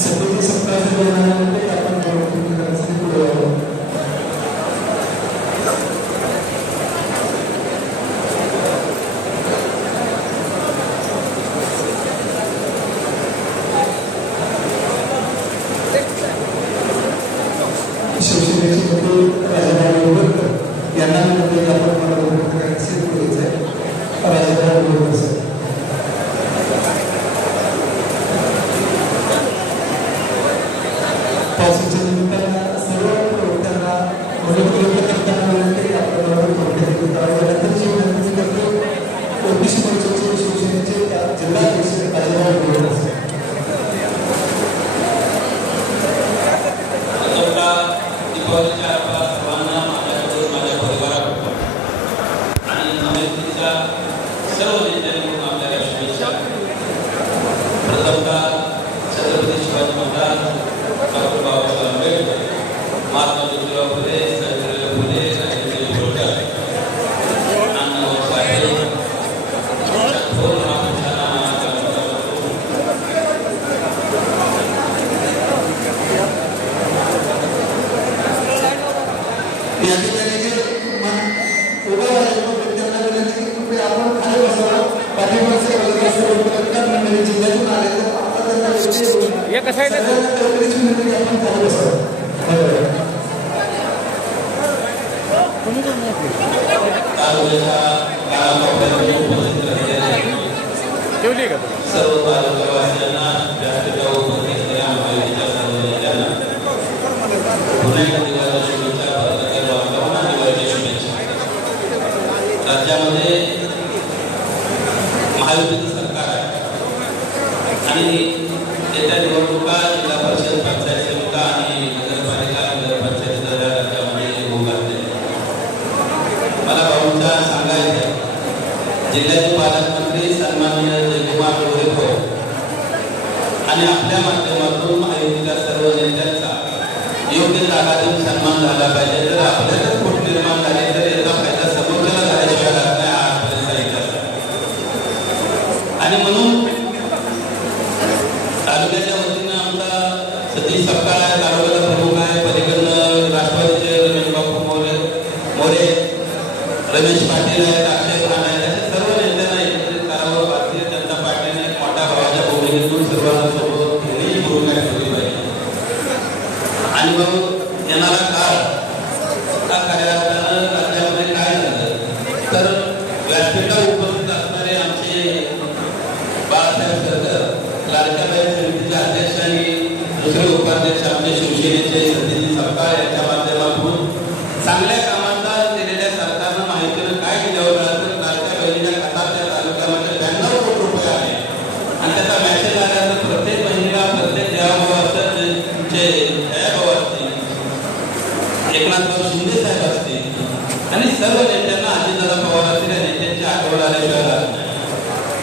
सगळे सप्ताह बोलण्यामध्ये आपण पुढे राज्यामध्ये महायुतीचं सरकार आहे आणि येत्या निवडणुका जिल्हा परिषद पंचायत समिती आणि नगरपालिका नगरपंचायतीच्या राज्यामध्ये होऊ लागले. मला भाऊंचा सांगायचं जिल्ह्याचे पालकमंत्री सन्माननीय जयकुमार गोरे आणि आपल्या माध्यमातून महायुतीच्या सर्व नेत्यांचा योग्य जागातून सन्मान झाला पाहिजे. जर आपल्याला खोट निर्माण झाली तर याचा फायदा समोरच्याला झाल्याशिवाय लागत नाही आजपर्यंत इतिहास. आणि म्हणून तालुक्याच्या वतीनं आमचा सतीश सपकाळ आहे, तालुक्याचा प्रमुख आहे, पलीकडनं राष्ट्रवादीचे रमेश बापू मोरे, रमेश पाटील आहेत, अक्षय खान आहेत, अशा सर्व नेत्यांना एकत्रित करावं. भारतीय जनता पार्टीने मोठ्या भावाच्या भूमिकेतून सर्वांना सोबत घेण्याची भूमिका ठेवली पाहिजे. आणि मग येणारा काळ त्या कार्यालयानं राज्यामध्ये काय झालं तर व्यासपीठावर उपस्थित असणारे आमचे बाळासाहेब सरकार, लाडक्या बहीण समितीचे अध्यक्ष आणि दुसरे उपाध्यक्ष आमचे शिवसेनेचे सतीश सपकाळ यांच्या माध्यमातून चांगल्या कामांचा दिलेल्या सरकारनं माहितीनं काय केल्यावर तर लाडक्या बहिणीच्या खात्याच्या तालुक्यामध्ये 92 कोटी रुपये आहे आणि त्याचा मॅसेज आल्यानंतर प्रत्येक बहिणीला प्रत्येक देवाभावाचं तुमचे दयाभाव असतील, एकनाथराव शिंदे साहेब असतील आणि सर्व नेत्यांना अजितदादा पवार असतील या नेत्यांची आठवण आल्याशिवाय राहत नाही.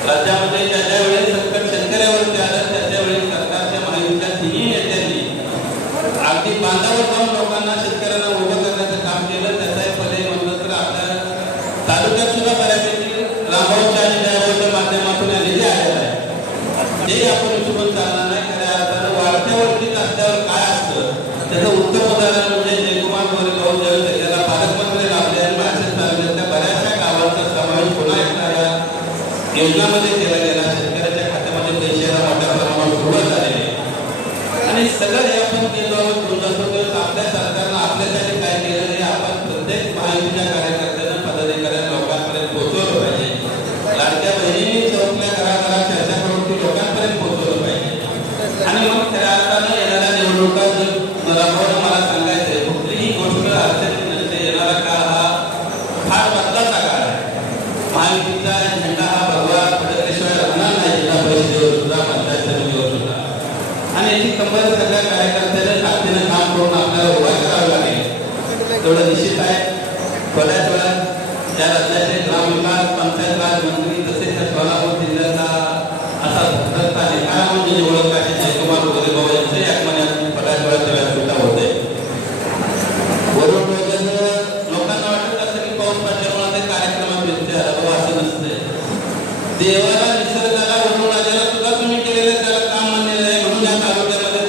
राज्यामध्ये ज्या वेळेस संकट शेतकऱ्यावरती आलं त्याच्या वेळी सरकारच्या महायुतीच्या तिन्ही नेत्यांनी अगदी बांधावर जाऊन लोकांना शेतकऱ्यांना उभं करण्याचं काम केलं. त्याचाही पर्याय म्हणलं तर आपल्या तालुक्यात सुद्धा बऱ्यापैकी रामभाऊच्या आणि दयाभाऊच्या माध्यमातून निधी आलेला आहे. ते आपण हिशोबून चालणार नाही. खऱ्या अर्थानं वाढत्यावरती असल्यावर काय असतं त्याचं उत्तम उदाहरण म्हणजे जयकुमार गोरे भाऊ ज्यावेळेस त्याला पालकमंत्री लाभले आणि महाराष्ट्र तालुक्यातल्या बऱ्याचशा गावांचा समावेश पुन्हा एकदा योजनामध्ये केला गेला. शेतकऱ्याच्या खात्यामध्ये पैशाला मोठ्या प्रमाणावर सुरुवात झालेली आणि सगळं हे आपण केलं. आपल्या सरकारनं आपल्यासाठी काय केलं हे आपण प्रत्येक महायुतीच्या कार्यकर्त्यांना पदाधिकाऱ्यांना लोकांपर्यंत पोहोचवलं पाहिजे. लाडक्या बहिणींनी चौकल्या घराघरात चर्चा करून ती लोकांपर्यंत पोहोचवलं पाहिजे. आणि मग खऱ्या अर्थानं येणाऱ्या निवडणुका जर मला सांगायचंय कुठलीही गोष्ट अडचणी नसते. येणारा काळ हा फार बदलाचा काळ आहे. महायुतीचा झेंडा हा भगवा फडकल्याशिवाय राहणार नाही जिल्हा परिषदेवर सुद्धा, पंचायत समितीवर सुद्धा. आणि याची कंबर सगळ्या कार्यकर्त्यांना ताकदीनं काम करून आपल्याला उभा करावं लागेल तेवढं निश्चित आहे. थोड्याच वेळात या राज्याचे ग्रामविकास पंचायत राज मंत्री तसेच त्या सोलापूर जिल्ह्याचा असा भद्रता निकाला म्हणजे ओळख आहे जयकुमार गोरे भाऊ यांचे आगमन थोड्याच वेळात व्यासपीठावर होते. वरून लोकांना वाटत असतं की पाऊस पडल्यामुळे ते कार्यक्रमात व्यत्यय आला. असं नसतंय. देवाला निसर्गाला वरून राजाला सुद्धा तुम्ही केलेलं त्याला काम मानलेलं आहे. म्हणून या तालुक्यामध्ये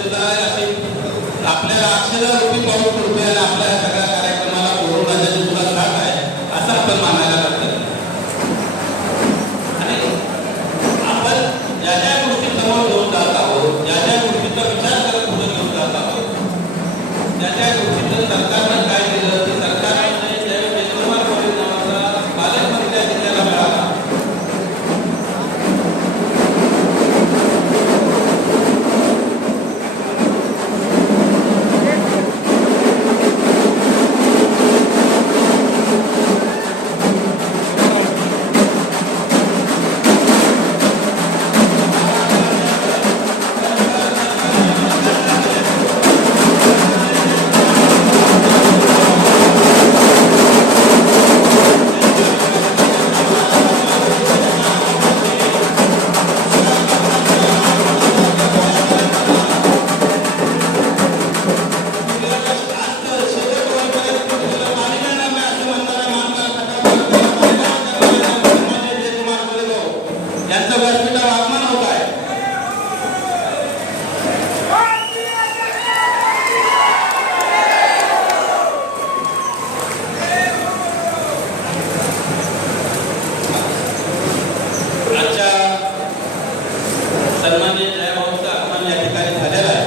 सन्माननीय जयभाऊंचं आगमन या ठिकाणी झालेलं आहे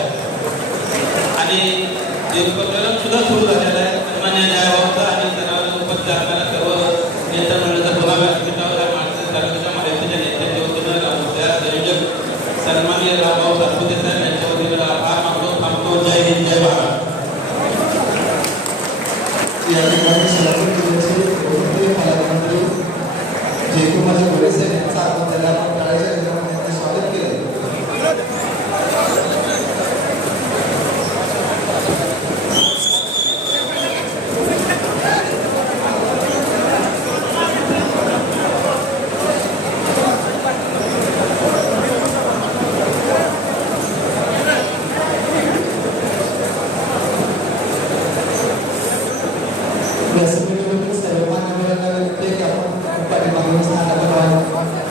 आणि देवपत्रम सुद्धा सुरू झालेलं आहे. सन्माननीय जयभाऊंचा आणि सर्व उपस्थित असणाऱ्या सर्व नेता मंडळाचा पुन्हा व्यासपीठावर या माणसं तालुक्याच्या महायुतीच्या नेत्यांच्या वतीनं त्या संयोजक सन्माननीय रामभाऊ सातपुते साहेब यांच्या वतीनं आभार मागतो. थांबतो. जय हिंद, जय महाराष्ट्र. या ठिकाणी सोलापूर जिल्ह्याचे उपमुख्यमंत्री पालकमंत्री जयकुमार गोरे साहेब यांचं आगमन झालं. आपण टाळ्याच्या गजरामध्ये त्यांचं स्वागत केलं. व्यासपीठावरील सर्व मान्यवरांना विनंती आहे की आपण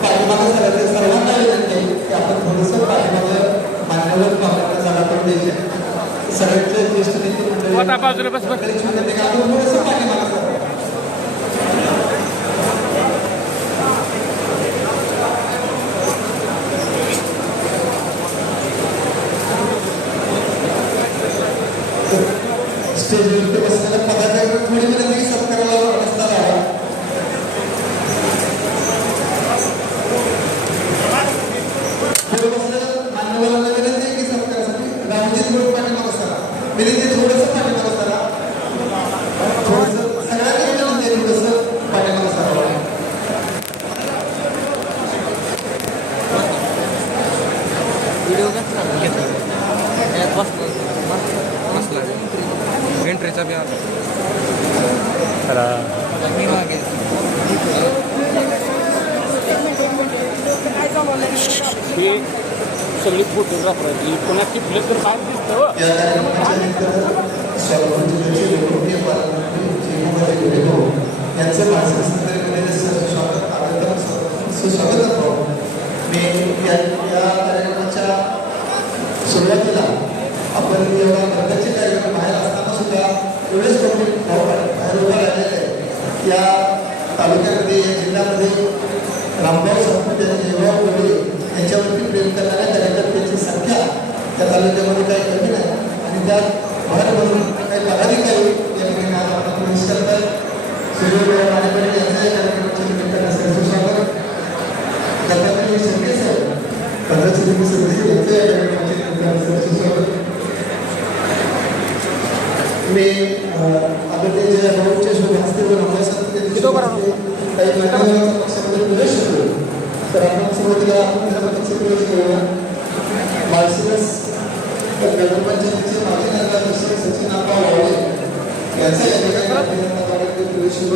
पाठीमागे सर्वांना विनंती आहे की आपण थोडंसं पाठीमागं मान्यवर पाहण्याचा जागा करून द्यायचे. सगळ्यांचे ज्येष्ठ नेते मंडळी विनंती की आपण थोडंसं पाठीमागं जाऊ. स्टेजवरती बसलेल्या पदाधिकाऱ्यांना थोडी विनंती की सत्काराला रस्ता लावा. पुढे बसलेल्या मान्यवरांना विनंती आहे की सत्कारासाठी रामजी थोडं पाठीमागं सरा. विनंती थोडंसं पाठीमागं सरा. थोडंसं सगळ्यांना विनंती आहे थोडंसं पाठीमागं सरावं. एंट्रीचा बी आला ही सगळी फोटोग्राफर आहे पुण्यात टिपले तर काय दिसतं. या कार्यक्रमाच्या नंतर सोलापूर जिल्ह्याचे लोकप्रिय पालकमंत्री जयकुमार गोरे यांचं भाषण संदर्भामध्ये स्वागत सुस्वागत करतो. मी या कार्यक्रमाच्या सुरुवातीला आपण एवढा महत्त्वाचे कार्यक्रम बाहेर असताना सुद्धा एवढेच लोक बाहेर उभा राहिलेले आहे. या तालुक्यामध्ये या जिल्ह्यामध्ये रामभाऊ सातपुते आणि जयभाऊ गोरे यांच्यावरती प्रेम करणाऱ्या कार्यकर्त्यांची संख्या त्या तालुक्यामध्ये काही कमी नाही आणि त्यात भर म्हणून काही पदाधिकारी या ठिकाणी आज आपण प्रवेश करतात. सूर्यभाऊ मानेकर यांच्या या कार्यक्रमाच्या निमित्तानं सहर्ष स्वागत. दत्तात्रय शेळके साहेब पंचायत समिती सदस्य यांचं या कार्यक्रमाच्या निमित्तानं सहर्ष स्वागत. मी आदरणीय जयभाऊंच्या शुभ हस्ते व रामभाऊ सातपुते काही मान्यवरांचा पक्षामध्ये प्रवेश होतो. तर आपण सुरुवातीला पक्षाचा प्रवेश करूया. माळशिरस नगरपंचायतीचे माजी नगराध्यक्ष सचिन आप्पा वावळे यांचा या ठिकाणी प्रवेश होतो.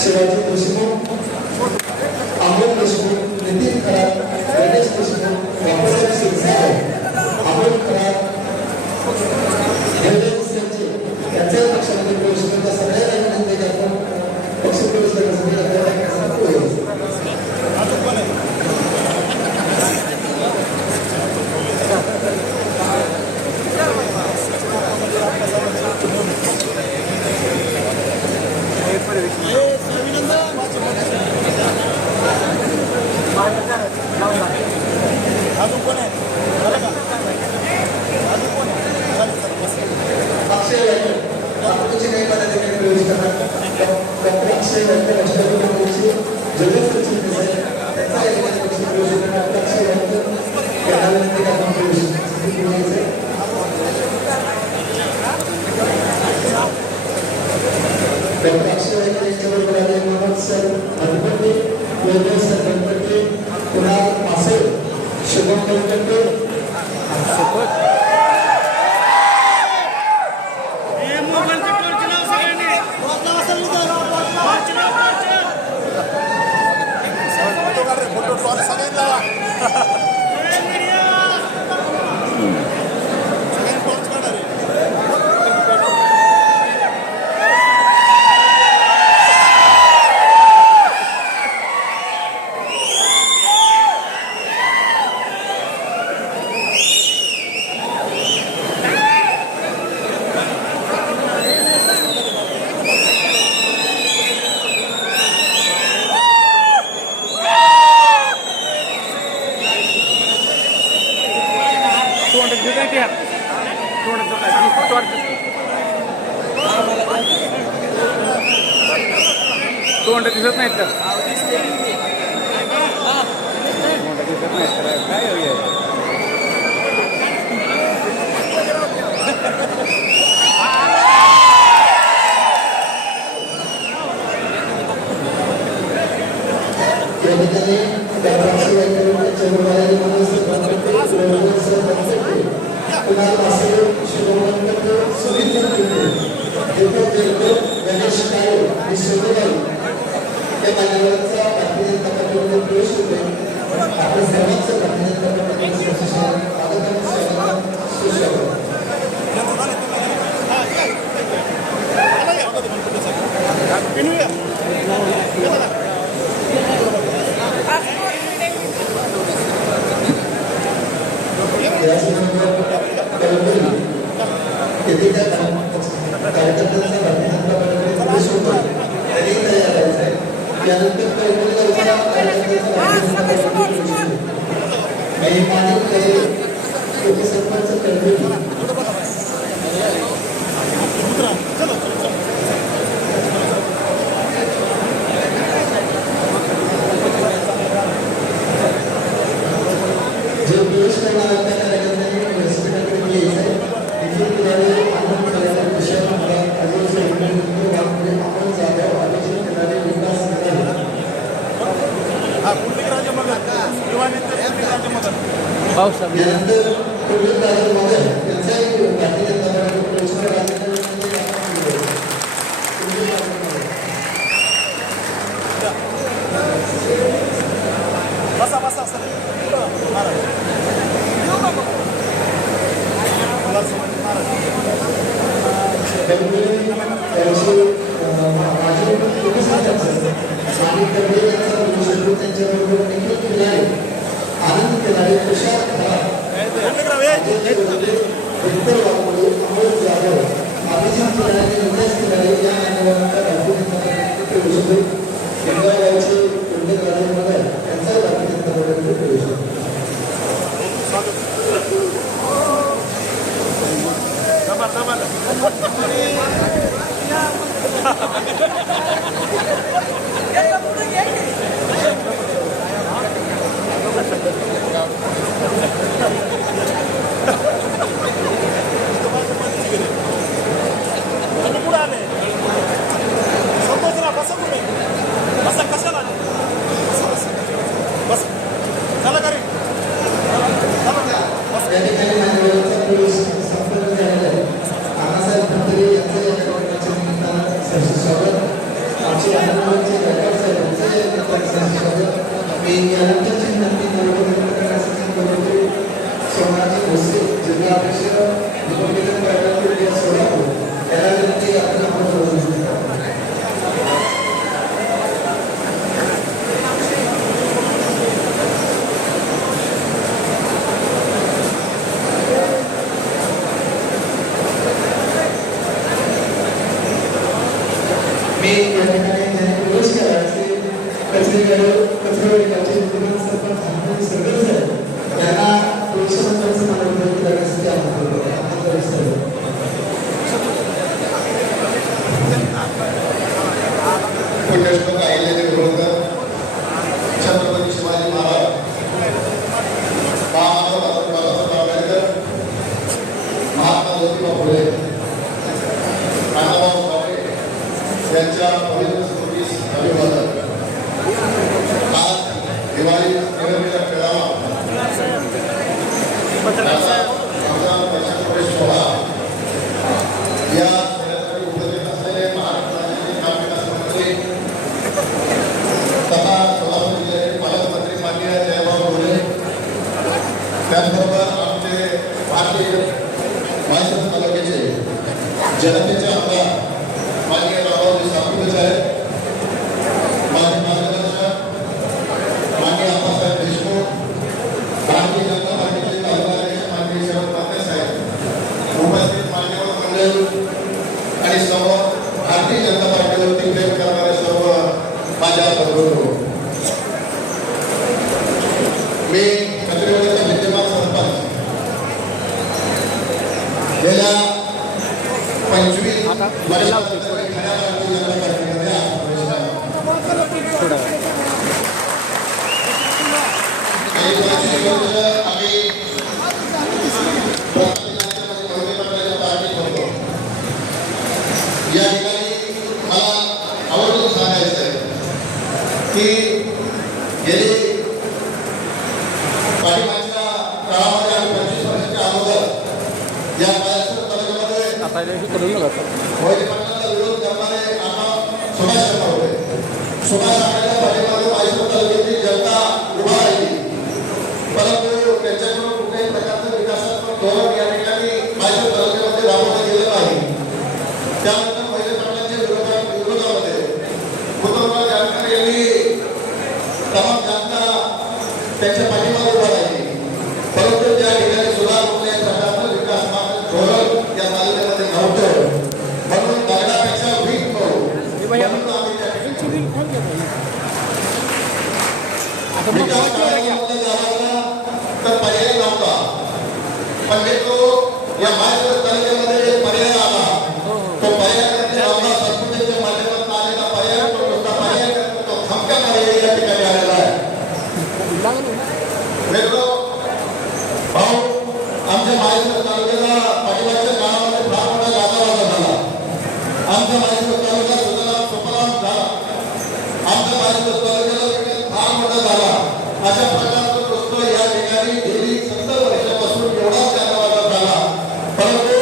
शिवाजी देशमुख अजून कोण आहे झालं का अजून कोण आहे चालेल चला बस अक्षय व्यंकट बापूचे काही पदाधिकारी प्रवेश करणार डॉक्टर अक्षय व्यंकट राष्ट्रपती पक्षी जगत सचिव देसाई त्यांचा या ठिकाणी पक्षी प्रवेश करणार डॉक्टर अक्षय व्यंकट या विनंती आपण प्रवेश डॉक्टर अक्षय व्यंकट यांच्याबरोबर आले मोहम्मद सर गणपती वैद्य सर गणपती कुणाल मासे शुभम गणपती फोटो टॉर्च सगळ्यांना लावा सगळ्यांनी टॉर्च काढा रे दिसत नाहीत तर दिसत नाहीत काय बसा बसा कचरेगाव कचरा विभागाचे विधान सरपंच दिवाळी निवडणुकीचा खेळावा सोहळा या खेळासाठी उपस्थित असलेले महाराष्ट्र राज्याचे ग्रामविकास मंत्री तथा सोलापूर जिल्ह्याचे पालकमंत्री माननीय जयभाऊ गोरे, त्याचबरोबर आमचे भारतीय माहिती तालुक्याचे जनतेचे आमदार माननीय रावजी सातपुते साहेब, माझे मार्गदर्शक माननीय अप्पासाहेब देशमुख, भारतीय जनता पार्टीचे तालुकाध्यक्ष माननीय शरद पाटील साहेब, उपस्थित मान्यवर मंडळी आणि सर्व भारतीय जनता पार्टीवरती प्रेम करणारे सर्व माझ्या बंधू, मी कचरेवाडीचा विद्यमान सरपंच गेल्या 25 वर्षांनंतर खऱ्या भारतीय जनता पार्टीमध्ये आज प्रवेश केला. गेली 25 वर्ष आम्ही पार्टीत होतो. या ठिकाणी मला आवर्जून सांगायचं आहे की गेली पाठीमागच्या काळामध्ये आणि 25 वर्षाच्या अगोदर या मोहिते पाटलांना विरोध करणारे आम्हा सुभाष शर्मा होते. सुभाष शर्माच्या पाठीमागे माहिती तालुक्याची जनता उभा राहिली, परंतु त्यांच्याकडून कुठल्याही प्रकारचं विकासात्मक धोरण या ठिकाणी माहिती तालुक्यामध्ये राबवलं गेलं नाही. त्यानंतर मोहिते पाटलांच्या विरोधामध्ये उद्धवराव जानकर यांनी तमाम जनता त्यांच्या पाठीमागे उभा राहिली, परंतु त्या ठिकाणी सुद्धा कुठल्याही प्रकारचं विकासात्मक धोरण या तालुक्यामध्ये नव्हतं. म्हणून दगडापेक्षा वीट करू म्हणून आम्ही त्या ठिकाणी विकास कामामध्ये झाला तर पर्याय नव्हता, पण तो या महाराष्ट्र तालुक्यामध्ये एक पर्याय आला. तो पर्याय म्हणजे आम्हाला संस्कृतीच्या माध्यमातून आलेला पर्याय, तो नुसता पर्याय तो खमक्या पर्याय या ठिकाणी आलेला आहे. भाऊ, आमच्या महाराष्ट्र तालुक्याला पाठीमागच्या काळामध्ये फार मोठा गाजावाजा झाला. आमच्या महाराष्ट्र तालुका सुजलाम सुफलाम झाला. आमच्या महाराष्ट्र तालुक्याला विकास फार मोठा झाला. अशा प्रकारचं प्रश्न या ठिकाणी गेली 70 वर्षापासून एवढाच गाजावाजा झाला, परंतु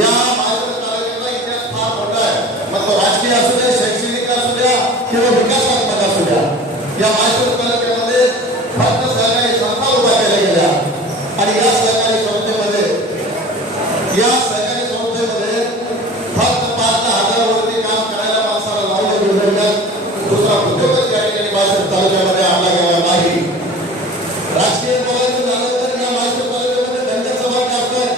या महाराष्ट्र तालुक्याला इतिहास फार मोठा आहे. मग तो राजकीय असू द्या, शैक्षणिक असू द्या किंवा विकासात्मक असू द्या, या महाराष्ट्र तालुक्यामध्ये फक्त सहकारी संस्था उभा केल्या गेल्या आणि या सहकारी संस्थेमध्ये फक्त 5,000 वरती काम करायला माणसाला लावलं गेलं. दुसरा उद्योगच या ठिकाणी महाराष्ट्र तालुक्यामध्ये आणला गेला नाही. राजकीय बोलायचं झालं तर या महाराष्ट्र तालुक्यामध्ये धनगर समाज असतोय.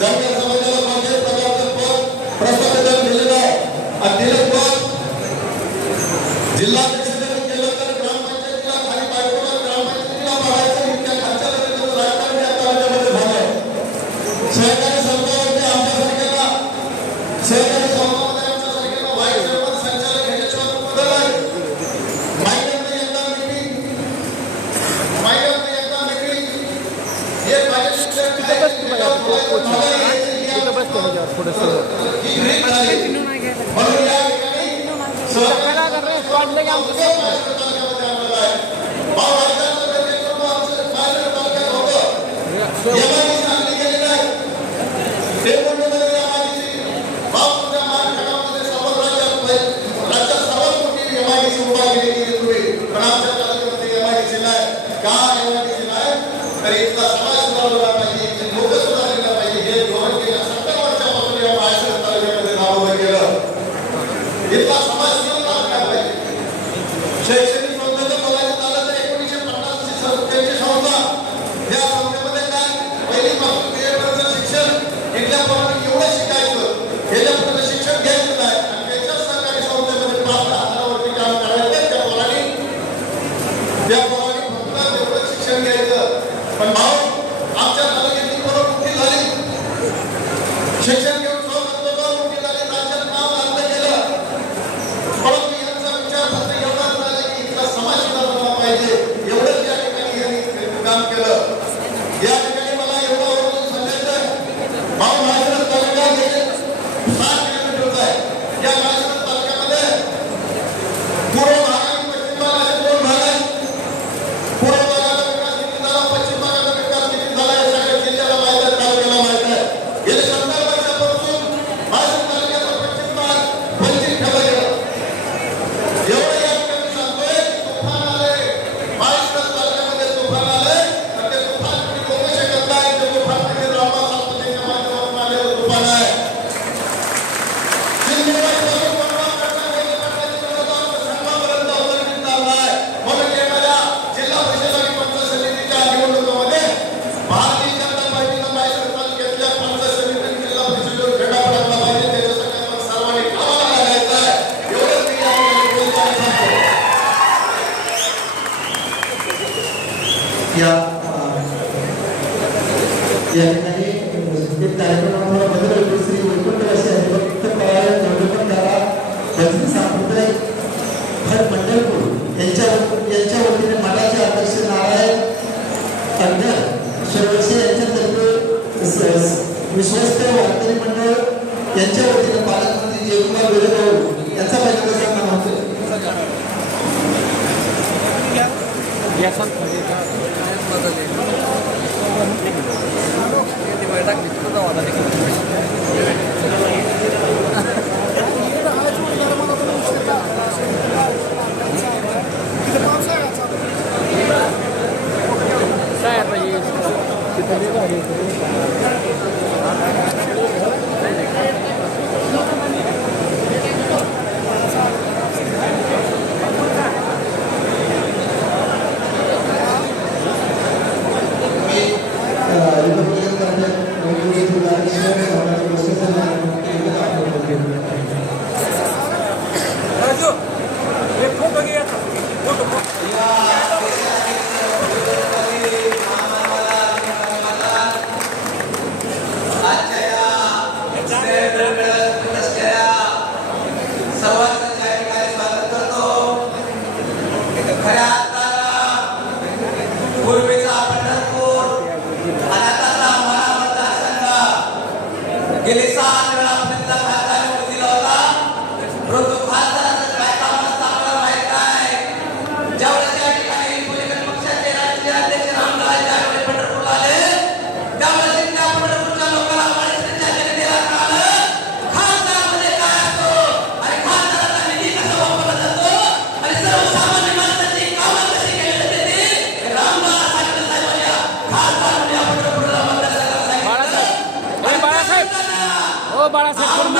धनगर समाजाला कोणत्याही प्रकारचं पद प्रस्थापित दिलेलं आहे आणि दिलं पद जिल्हा परिषदेने केलं तर ग्रामपंचायतीला खाली पाठवलं, ग्रामपंचायतीला बघायचं इतक्या खर्चाला त्याचं राजकारण या तालुक्यामध्ये झालं. सहकारी संस्थांमध्ये आमच्यासारख्याला सहकारी संस्थांमध्ये आमच्यासारख्याला वाईट सर्वच संचालक ह्याच्याशिवाय बदल आहे. महिन्यातनं एकदा मीटिंग हे माझ्या शिक्षक काय म्हणून या ठिकाणी शैक्षणिक संस्थेचं बोलायचं झालं तर 1950 त्यांची संस्था या संस्थेमध्ये काय पहिलीपासून BA शिक्षण इथल्या पोरांनी एवढं शिकायचं, ह्याच्यापर्यंत शिक्षण घ्यायचं नाही आणि त्याच्याच सरकारी संस्थेमध्ये 5,000 वरती काम करायचं. त्या पोरांनी फक्त तेवढं शिक्षण घ्यायचं. पण भाऊ या ठिकाणी एक कार्यक्रमाला बदल होते. श्री वैकुंठवासी हरिभक्त परायण जोडपंथाला भजनी सांप्रदायिक भट मंडळपूर यांच्या वतीने मठाचे अध्यक्ष नारायण अग्नर सर्वसे यांच्यातर्फे विश्वस्त वारकरी मंडळ यांच्या वतीने पालकमंत्री जयकुमार वेळेगाव यांचा पहिल्यांदा सन्मान होतो. काय आता हे गेले 6 वेळा आपल्याला खासदार निवडून दिला होता. परंतु खासदाराचं काय काम असतं आपल्याला माहित आहे. ज्यावेळेस या ठिकाणी रिपब्लिकन पक्षाचे राष्ट्रीय अध्यक्ष रामदास ज्यावेळेस पंढरपूरला आले त्यावेळेस त्या पंढरपूरच्या लोकांना महाराष्ट्राच्या जनतेला कळालं खासदार म्हणजे काय असतो आणि खासदाराचा निधी कसा वापरला जातो आणि सर्वसामान्य माणसाची कामं कशी केली जाते रामदास साहेबांनी खासदार म्हणजे पंढरपूरला मतदान बाळासाहेब हो बाळासाहेब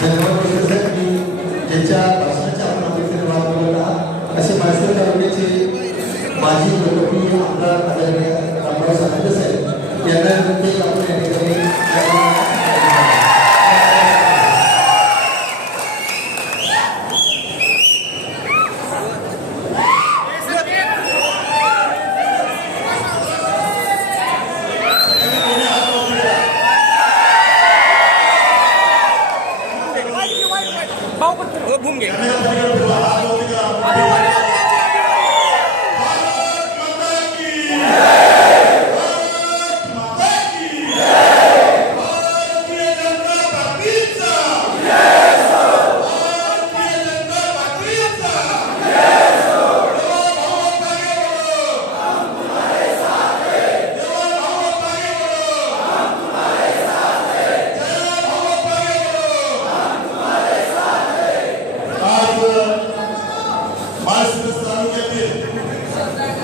धन्यवाद ज्याच्या भाषणाच्या आपण माजी लोकप्रिय आमदार आदरणीय रामराव सातपुते साहेब यांना नुकतेच आपण या ठिकाणी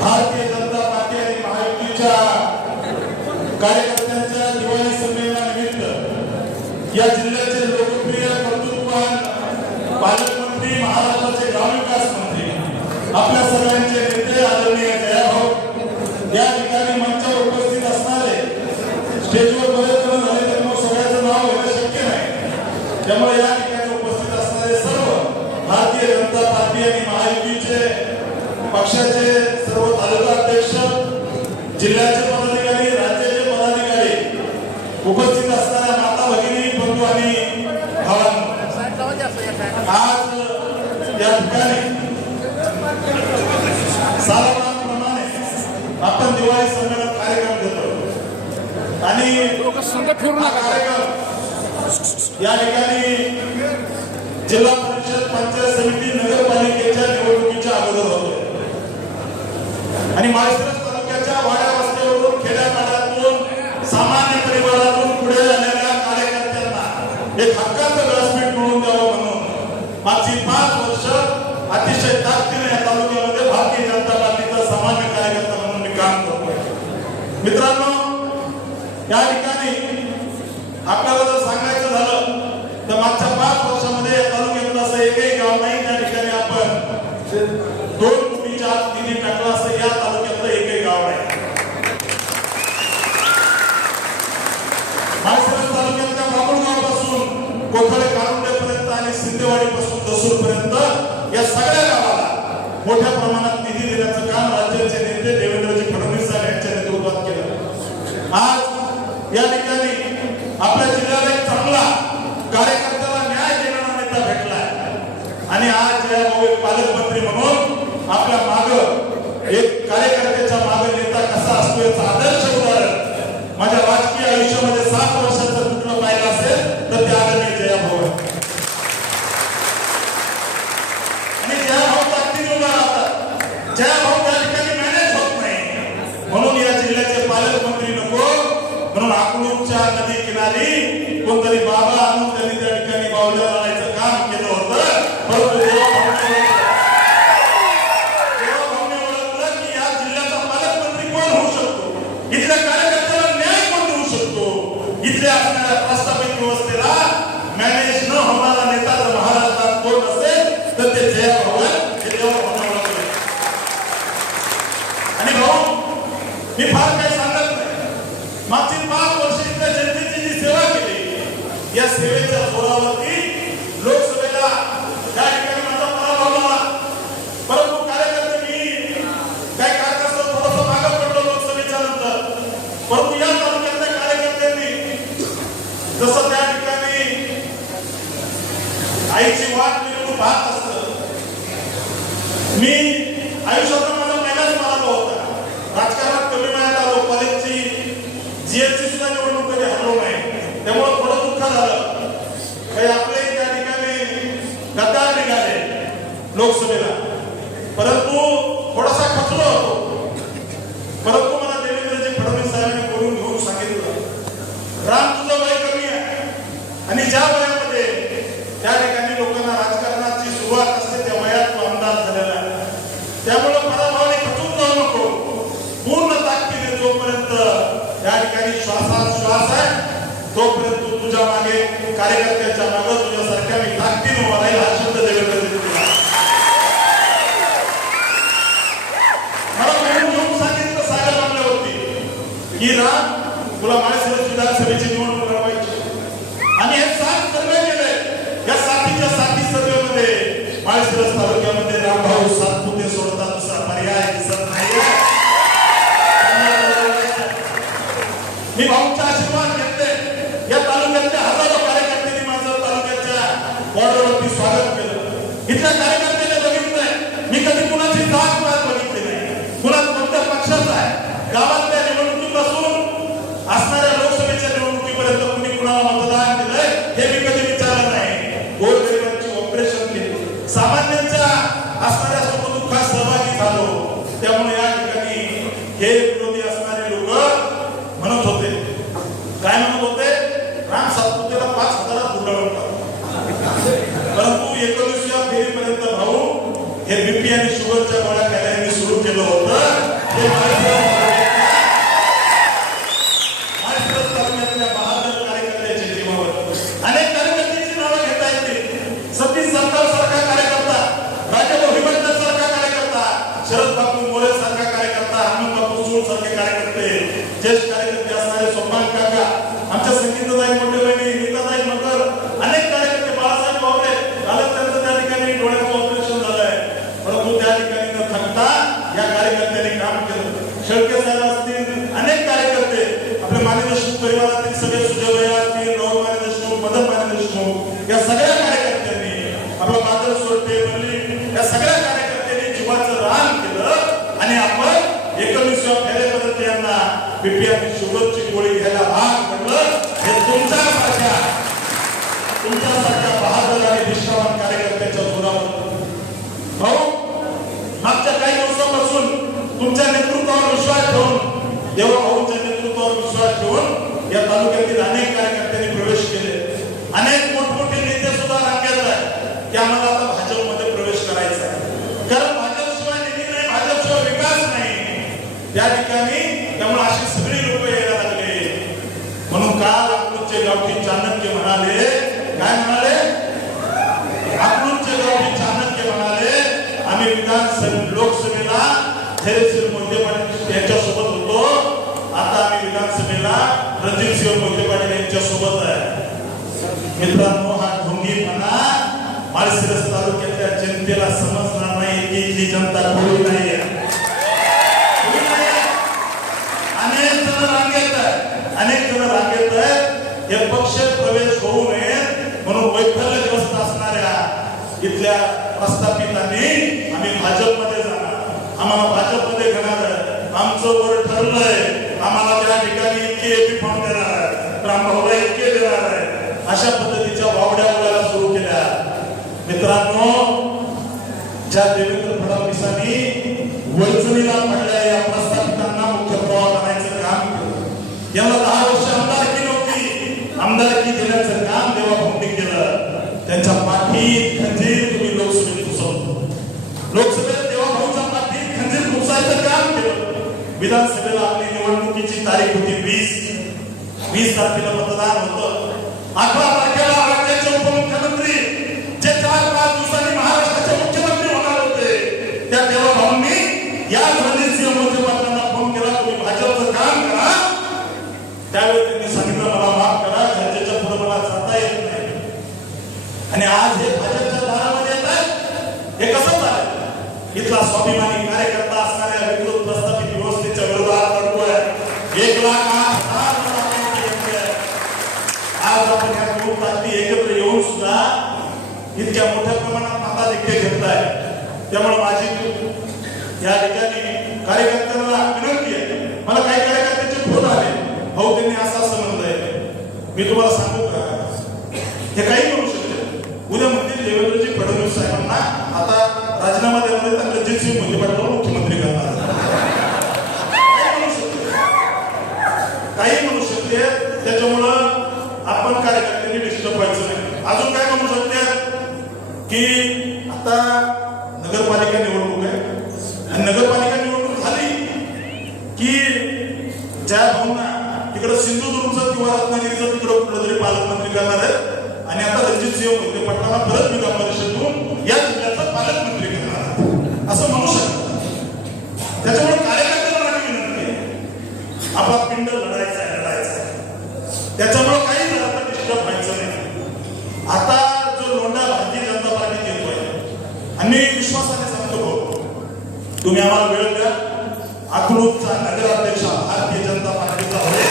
भारतीय जनता पार्टी आणि महायुतीच्या कार्यकर्त्यांच्या दिवाळी संमेलनानिमित्त या जिल्ह्याचे लोकप्रिय कर्तृत्ववान पालकमंत्री महाराष्ट्राचे ग्रामविकास मंत्री आपल्या सर्वांचे नेते आदरणीय जयाभाऊ या ठिकाणी मंचावर उपस्थित असणारे स्टेजवर बरेच जण झाले तर मग सगळ्याचं नाव घेणं शक्य नाही त्यामुळे या ठिकाणी उपस्थित असणारे सर्व भारतीय जनता पार्टी आणि महायुतीचे पक्षाचे सर्व तालुका अध्यक्ष जिल्ह्याचे पदाधिकारी राज्याचे पदाधिकारी उपस्थित असणाऱ्या माता भगिनी बंधू आणि भावांनो आज या ठिकाणी सालाबादप्रमाणे आपण दिवाळी संमेलन कार्यक्रम घेतो आणि संघ फिरू हा नका कार्यक्रम या ठिकाणी जिल्हा परिषद पंचायत समिती नगरपालिकेच्या निवडणुकीच्या अगोदर होतोय आणि माळशिरस तालुक्याच्या वाड्या वस्त्यावरून खेड्यापाड्यातून सामान्य परिवारातून पुढे आलेल्या कार्यकर्त्यांना एक हक्काचं व्यासपीठ मिळवून द्यावं म्हणून मागची 5 वर्ष अतिशय ताकदीने या तालुक्यामध्ये भारतीय जनता पार्टीचा सामान्य कार्यकर्ता म्हणून मी काम करतोय मित्रांनो या ठिकाणी आपल्याला जर सांगायचं झालं तर मागच्या 5 वर्षामध्ये या तालुक्यातलं असं एकही गाव नाही त्या ठिकाणी आपण 2 कोटीच्या आत निधी टाकला असं या तालुक्यातलं एकही गाव नाही माळशिरस तालुक्यातल्या बाबुळगावपासून कोथळे कारुंडेपर्यंत आणि सिंदेवाडीपासून दसूरपर्यंत या सगळ्या गावाला मोठ्या प्रमाणात निधी देण्याचं काम राज्याचे नेते देवेंद्रजी फडणवीस यांच्या नेतृत्वात केलं आज या ठिकाणी आपल्या जिल्ह्याला एक चांगला कार्यकर्त्याला न्याय देणारा नेता भेटलाय आणि आज या एक पालकमंत्री म्हणून आपल्या माग एक कार्यकर्त्याच्या मागे नेता कसा असतो याचं आदर्श उदाहरण माझ्या राजकीय आयुष्यामध्ये 7 वर्षाचं कुठलं पाहिलं असेल तर ते आदरणीय जयाभाऊ आणि जयाभाऊ ताकदीने उभा राहतात जयाभाऊ त्या ठिकाणी मॅनेज होत नाही म्हणून या जिल्ह्याचे पालकमंत्री नको म्हणून अकलूजच्या नदी किनारी कोणतरी बाबा आणून त्यांनी त्या ठिकाणी बावल्या जाण्याचं काम केलं होतं परंतु जेव्हा भाऊने ओळखलं की या जिल्ह्याचा पालकमंत्री कोण होऊ शकतो इथल्या कार्यकर्त्याला न्याय कोण देऊ शकतो इथल्या असणाऱ्या प्रस्थापित व्यवस्थेला मॅनेज न होणारा नेता जर महाराष्ट्रात कोण असेल तर ते जयाभाऊ हे तेव्हा भाऊने ओळखले आणि भाऊ मी फार काही सांगत नाही मागची 5 वर्ष इथल्या जनतेची जी सेवा केली या सेवेच्या जोरावरती लोकसभेला या ठिकाणी माझा पराभव झाला परंतु कार्यकर्ते मी काही कारणास्तव थोडंसं मागं पडलो लोकसभेच्या नंतर परंतु या तालुक्यातल्या कार्यकर्त्यांनी जसं त्या ठिकाणी आईची वाट मिळवून पाहत असतं मी आयुष्यात माझा पहिलाच पराभव होता राजकारणात कमी वयात आलो कॉलेजची जीएसची सुद्धा निवडणूक कधी हरलो नाही त्यामुळे थोडं दुःख झालं काही आपले त्या ठिकाणी गद्दार निघाले लोकसभेला परंतु थोडासा खचलो होतो परंतु मला देवेंद्रजी फडणवीस साहेबांनी बोलून घेऊन सांगितलं राम तुझं वय कमी आहे आणि ज्या वयामध्ये त्या ठिकाणी लोकांना राजकारणाची सुरुवात असते त्या वयात तो आमदार झालेला आहे त्यामुळे पराभवाने खचून जाऊ नको पूर्ण ताकदीने जोपर्यंत या ठिकाणी श्वासात श्वास आहे तोपर्यंत तुझ्या मागे कार्यकर्त्याच्या मागे तुझ्यासारख्या मी ताकदीने उभा राहील हा शब्द देवेंद्रजी दिला मला की राम तुला माळशिरस विधानसभेची निवडणूक लढवायची आणि हे 7 सर्वे केले. या 7च्या सर्वेमध्ये माळशिरस तालुक्यामध्ये रामभाऊ सातपुते सोडता दुसरा पर्याय दिसत नाही. मी भाऊंचा आशीर्वाद घेतले. या तालुक्यातल्या हजारो कार्यकर्त्यांनी माझं तालुक्याच्या बॉर्डरवरती स्वागत केलं. इथल्या कार्यकर्त्यांनी बघितलंय मी कधी कुणाची जात बघितली नाही, कुणा कोणत्या पक्षाचा आहे. गावातल्या निवडणुकीपासून असणाऱ्या लोकसभेच्या निवडणुकीपर्यंत कुणी कुणाला मतदान दिलंय हे मी कधी विचारलं नाही. गोरगरिबांची ऑपरेशन केली, सामान्यांच्या असणाऱ्या सुखदुःखात सहभागी झालो. त्यामुळे या ठिकाणी हे विरोधी असणारे लोक म्हणत होते, काय म्हणत होते, राम सातपुतेला 5,000 उडवतात. परंतु 19व्या फेरीपर्यंत भाऊ हे बीपी आणि शुगरच्या गोळ्या खायला सुरू केलं होतं. हे तालुक्यातल्या 72 कार्यकर्त्याच्या जीवावर अनेक कार्यकर्त्यांची नावं घेता येतील. सतीश सरकार सारखा कार्यकर्ता, राजाभाऊ हिमंत सारखा कार्यकर्ता, शरद बापू मोरे सारखा कार्यकर्ता, हनुमान बापू सूळ सारखे कार्यकर्ते, ज्येष्ठ कार्यकर्ते असणारे सोपान काका, आमच्या संगीतदाई मोठे बहिणी गीताताई मकर, अनेक कार्यकर्ते, बाळासाहेब बावरे, कालच त्यांचं त्या ठिकाणी डोळ्याचं ऑपरेशन झालंय. परंतु त्या ठिकाणी न थकता या कार्यकर्त्यांनी काम केलं. शेळके साहेब असतील, अनेक कार्यकर्ते, आपले माने देशमुख परिवारातील सगळे सुजय असतील, राहुल माने देशमुख, मदन माने देशमुख, या सगळ्या कार्यकर्त्यांनी, आपला बादल सोडते मल्ली, या सगळ्या कार्यकर्त्यांनी जीवाचं रान केलं आणि आपण 19व्या फेरीपर्यंत यांना बीपी आणि शुगरची गोळी घ्यायला भाग पडलं. हे तुमच्यासारख्या बहादर आणि निष्ठावान कार्यकर्त्याच्या जोरावर. भाऊ मागच्या काही दिवसापासून तुमच्या नेतृत्वावर विश्वास ठेवून, देवा भाऊंच्या नेतृत्वावर विश्वास ठेवून या तालुक्यातील अनेक कार्यकर्त्यांनी प्रवेश केले. अनेक मोठमोठे नेते सुद्धा रांगेत आहेत की आम्हाला आता भाजपमध्ये प्रवेश करायचा आहे, कारण भाजपशिवाय निधी नाही, भाजपशिवाय विकास नाही त्या ठिकाणी. त्यामुळे अशी सगळी लोक यायला लागले. म्हणून काल अकलूजचे गावठी चाणक्य म्हणाले, काय म्हणाले, अकलूजचे गावठी चाणक्य म्हणाले, आम्ही लोकसभेला धैर्यशील मोहिते पाटील यांच्यासोबत होतो, आता आम्ही विधानसभेला रणजितसिंह मोहिते पाटील यांच्यासोबत आहे. मित्रांनो, हा ढोंगीपणा माळशिरस तालुक्यातल्या जनतेला समजणार नाही की इथली जनता थोडी नाही आहे. अनेक जण रांगेत आहेत. हे पक्ष प्रवेश होऊ नये म्हणून वैफल्यग्रस्त असणाऱ्या इथल्या प्रस्थापितांनी आम्ही भाजपमध्ये जाणार, आम्हाला भाजपमध्ये घेणार, आमचं वर ठरलंय, आम्हाला त्या ठिकाणी इतके एपी फॉर्म देणार आहे, रामभाऊला इतके देणार आहे, अशा पद्धतीच्या वावड्या बोलायला सुरू केल्या. मित्रांनो, ज्या देवेंद्र फडणवीसांनी वंचनीला पडल्या या प्रस्थापितांना मुख्य प्रवाह बनायचं काम केलं. याला 10 वर्ष आमदारकी नव्हती, आमदारकी देण्याचं काम देवा भाऊंनी केलं. त्यांच्या पाठीत खंजीर तुम्ही लोकसभेत घुसवतो. लोकसभेत देवा भाऊच्या पाठीत खंजीर घुसायचं काम केलं. विधानसभेला आपली निवडणुकीची तारीख होती 20 तारखेला मतदान होतं. 18 तारखेला राज्याचे उपमुख्यमंत्री जे 4-5 दिवसांनी महाराष्ट्राचे मुख्यमंत्री होणार होते, त्या देवा भाऊंनी या रणजितसिंह मोहिते पाटलांना फोन केला, तुम्ही भाजपचं काम करा. त्यावेळी त्यांनी सांगितलं, मला माफ करा, राज्याच्या पुढे मला जाता येत नाही. आणि आज हे भाजपच्या दारामध्ये येत आहेत. हे कसं झालं? इथला स्वाभिमानी कार्यकर्ता असणाऱ्या विकृत प्रस्थापित व्यवस्थेच्या विरोधात लढतोय. 1,08,000 आज आपण या 2 ताकदी एकत्र येऊन सुद्धा इतक्या मोठ्या प्रमाणात मताधिक्य घेताय. त्यामुळे माझी या ठिकाणी कार्यकर्त्यांना विनंती आहे. मला काही कार्यकर्त्यांचे फोन आले, भाऊ त्यांनी असं म्हणलंय. मी तुम्हाला सांगू का, हे काही म्हणू शकते. उद्या म्हणतील देवेंद्रजी फडणवीस साहेबांना आता राजीनामा देण्यामध्ये रणजितसिंह मोहिते पाटलांना मुख्यमंत्री करणार. काही म्हणू शकते. त्याच्यामुळं आपण कार्यकर्त्यांनी डिस्टर्ब व्हायचं नाही. अजून काय म्हणू शकते की आता नगरपालिका निवडणूक आहे आणि नगरपालिका निवडणूक झाली की ज्या भावना तिकडं सिंधुदुर्गचं किंवा रत्नागिरीचं तिकडं कुठलं तरी पालकमंत्री करणार आहेत आणि आता रणजितसिंह मोहिते पाटलांना परत विधान परिषदेतून या जिल्ह्याचा पालकमंत्री करणार आहेत असं म्हणू शकतात. त्याच्यामुळे कार्यकर्त्यांना विनंती आहे, आपला पिंड आणि मी विश्वासाने सांगतो भाऊ, तुम्ही आम्हाला वेळ द्या. अकलूजचा नगराध्यक्ष भारतीय जनता पार्टीचा होईल,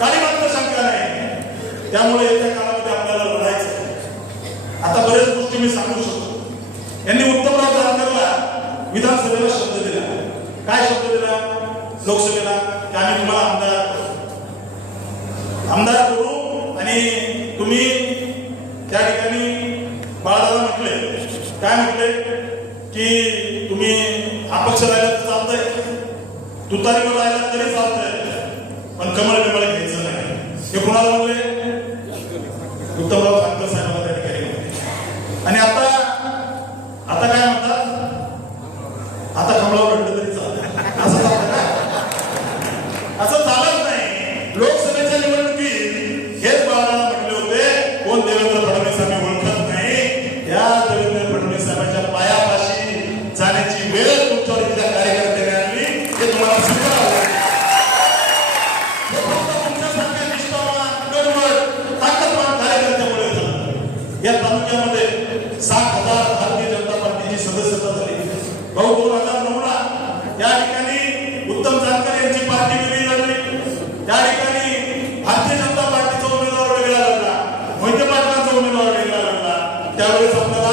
काही मात्र शंका नाही. त्यामुळे येत्या काळामध्ये आपल्याला लढायचं आहे. आता बऱ्याच गोष्टी मी सांगू शकतो. यांनी उत्तमराव जानकरला विधानसभेला शब्द दिला. काय शब्द दिला लोकसभेला? की आम्ही तुम्हाला आमदार करू आणि तुम्ही त्या ठिकाणी बाळाला म्हटले, काय म्हटले की तुम्ही अपक्ष राहिला तर चालतंय, तुतारीवर राहिला तरी चालतंय, पण कमळ बिमळ घ्यायचं नाही. हे कुणाला म्हणले? उत्तमराव जानकर साहेबांना त्या ठिकाणी म्हणले. आणि आता काय म्हणतात? आता कमळावर भेटलं तरी चालतंय. असं चालतं का? असं चालत नाही. लोकसभेच्या निवडणुकीत हेच बाळाला म्हटले होते, कोण देवेंद्र फडणवीस आम्ही ओळखत नाही, या देवेंद्र फडणवीस साहेबांच्या पायापाशी जाण्याची वेळ तुमच्यावर इथल्या कार्यकर्त्यांनी आणली. हे तुम्हाला स्वीकारावं लागेल. तुमच्यासारख्या निष्ठावान, कडवट, ताकदवान कार्यकर्त्यामुळे झालं. या तालुक्यामध्ये 60,000 भारतीय जनता पार्टीची सदस्यता झाली. भाऊ 2009 ला या ठिकाणी उत्तम जानकर यांची पार्टी वेगळी लढली. त्या ठिकाणी भारतीय जनता पार्टीचा उमेदवार वेगळा लढला, मोहिते पाटलांचा उमेदवार वेगळा लढला. त्यावेळेस आपल्याला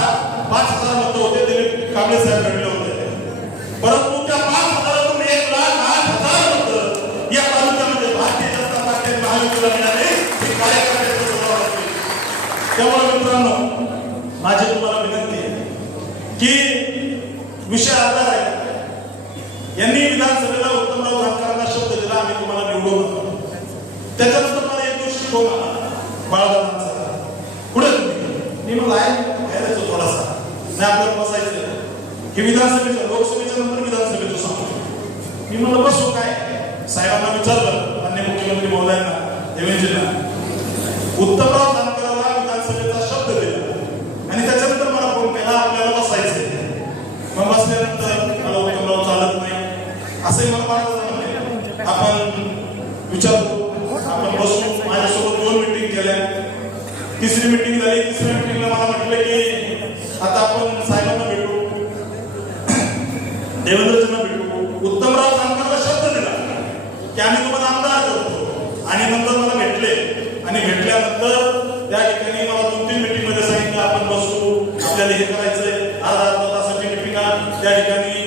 5,000 मतं होते, दिलीप कांबळे साहेब लढले होते. परंतु त्या 5,000तून 1,08,000 मतं या तालुक्यामध्ये भारतीय जनता पार्टी महायुतीला मिळाले. ही कार्यकर्त्यांचा स्वभाव असते. त्यामुळे मित्रांनो, माझी तुम्हाला विनंती आहे की विषय आधार आहे. यांनी विधानसभेला उत्तमराव जानकरांना शब्द दिला, आम्ही तुम्हाला निवडून. त्याच्यानंतर मला एक गोष्ट फोन आला बाळादादांचा, पुढे तुम्ही. मी मला आहे थोडासा नाही आपल्याला बसायचं की विधानसभेच्या लोकसभेच्या नंतर विधानसभेचं सांगतो. मी म्हणलं बसू काय? साहेबांना विचारलं, माननीय मुख्यमंत्री महोदयांना, देवेंद्रजींना, उत्तमराव जानकरांना विधानसभेचा शब्द दिला आणि त्याच्यानंतर मला फोन केला, आपल्याला बसायचंय. मग बसल्यानंतर मला उत्तमराव चालत नाही असंही मला म्हणले. आपण विचारतो, आपण बसू. माझ्यासोबत 2 मीटिंग केल्या. तिसरी मीटिंग झाली. तिसऱ्या मीटिंगला मला म्हटलं की आता आपण साहेबांना भेटू, देवेंद्रजींना भेटू. उत्तमराव जानकरला शब्द दिला की आम्ही तुम्हाला आमदार करतो. आणि नंतर मला भेटले आणि भेटल्यानंतर त्या ठिकाणी मला 2-3 मीटिंग मध्ये सांगितलं आपण बसू, आपल्याला हे करायचंय. अर्धा तासाची मीटिंग त्या ठिकाणी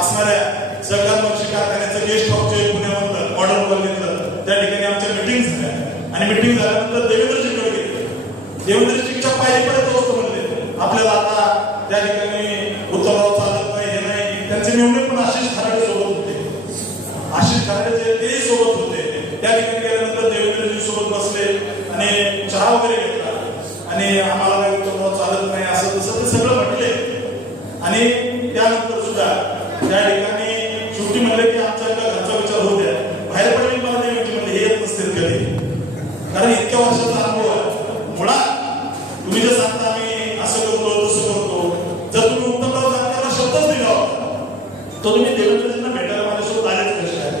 असणाऱ्या सहकार मक्षी कारखान्याचं गेस्ट हाऊसचे पुण्यामधलं मॉडर्न कॉलनीतलं त्या ठिकाणी आमच्या मीटिंग झाल्या. आणि मीटिंग झाल्यानंतर देवेंद्रजींकडे गेले. देवेंद्रजींच्या पायरीपर्यंत वस्तू म्हणले आपल्याला आता त्या ठिकाणी उत्तमराव चालत नाही, हे नाही. त्यांचे निवडणे पण आशिष खराडे सोबत होते. आशिष खराडे जे तेही सोबत होते. त्या ठिकाणी गेल्यानंतर देवेंद्रजी सोबत बसले आणि चहा वगैरे घेतला आणि आम्हाला काही उत्तमराव चालत नाही असं तसं ते सगळं म्हटले. आणि त्यानंतर सुद्धा त्या ठिकाणी शेवटी म्हणले की आमच्या घरचा विचार होऊ द्या. बाहेर पडले मला देवेंद्रजी म्हणले हे येत नसतील कधी, कारण इतक्या वर्षाचा अनुभव आहे. मुळात तुम्ही जे सांगता आम्ही असं करतो तसं करतो, जर तुम्ही उत्तमराव जानकरला शब्दच दिला होता तर तुम्ही देवेंद्रजींना भेटायला माझ्यासोबत आलेच कसे आहे?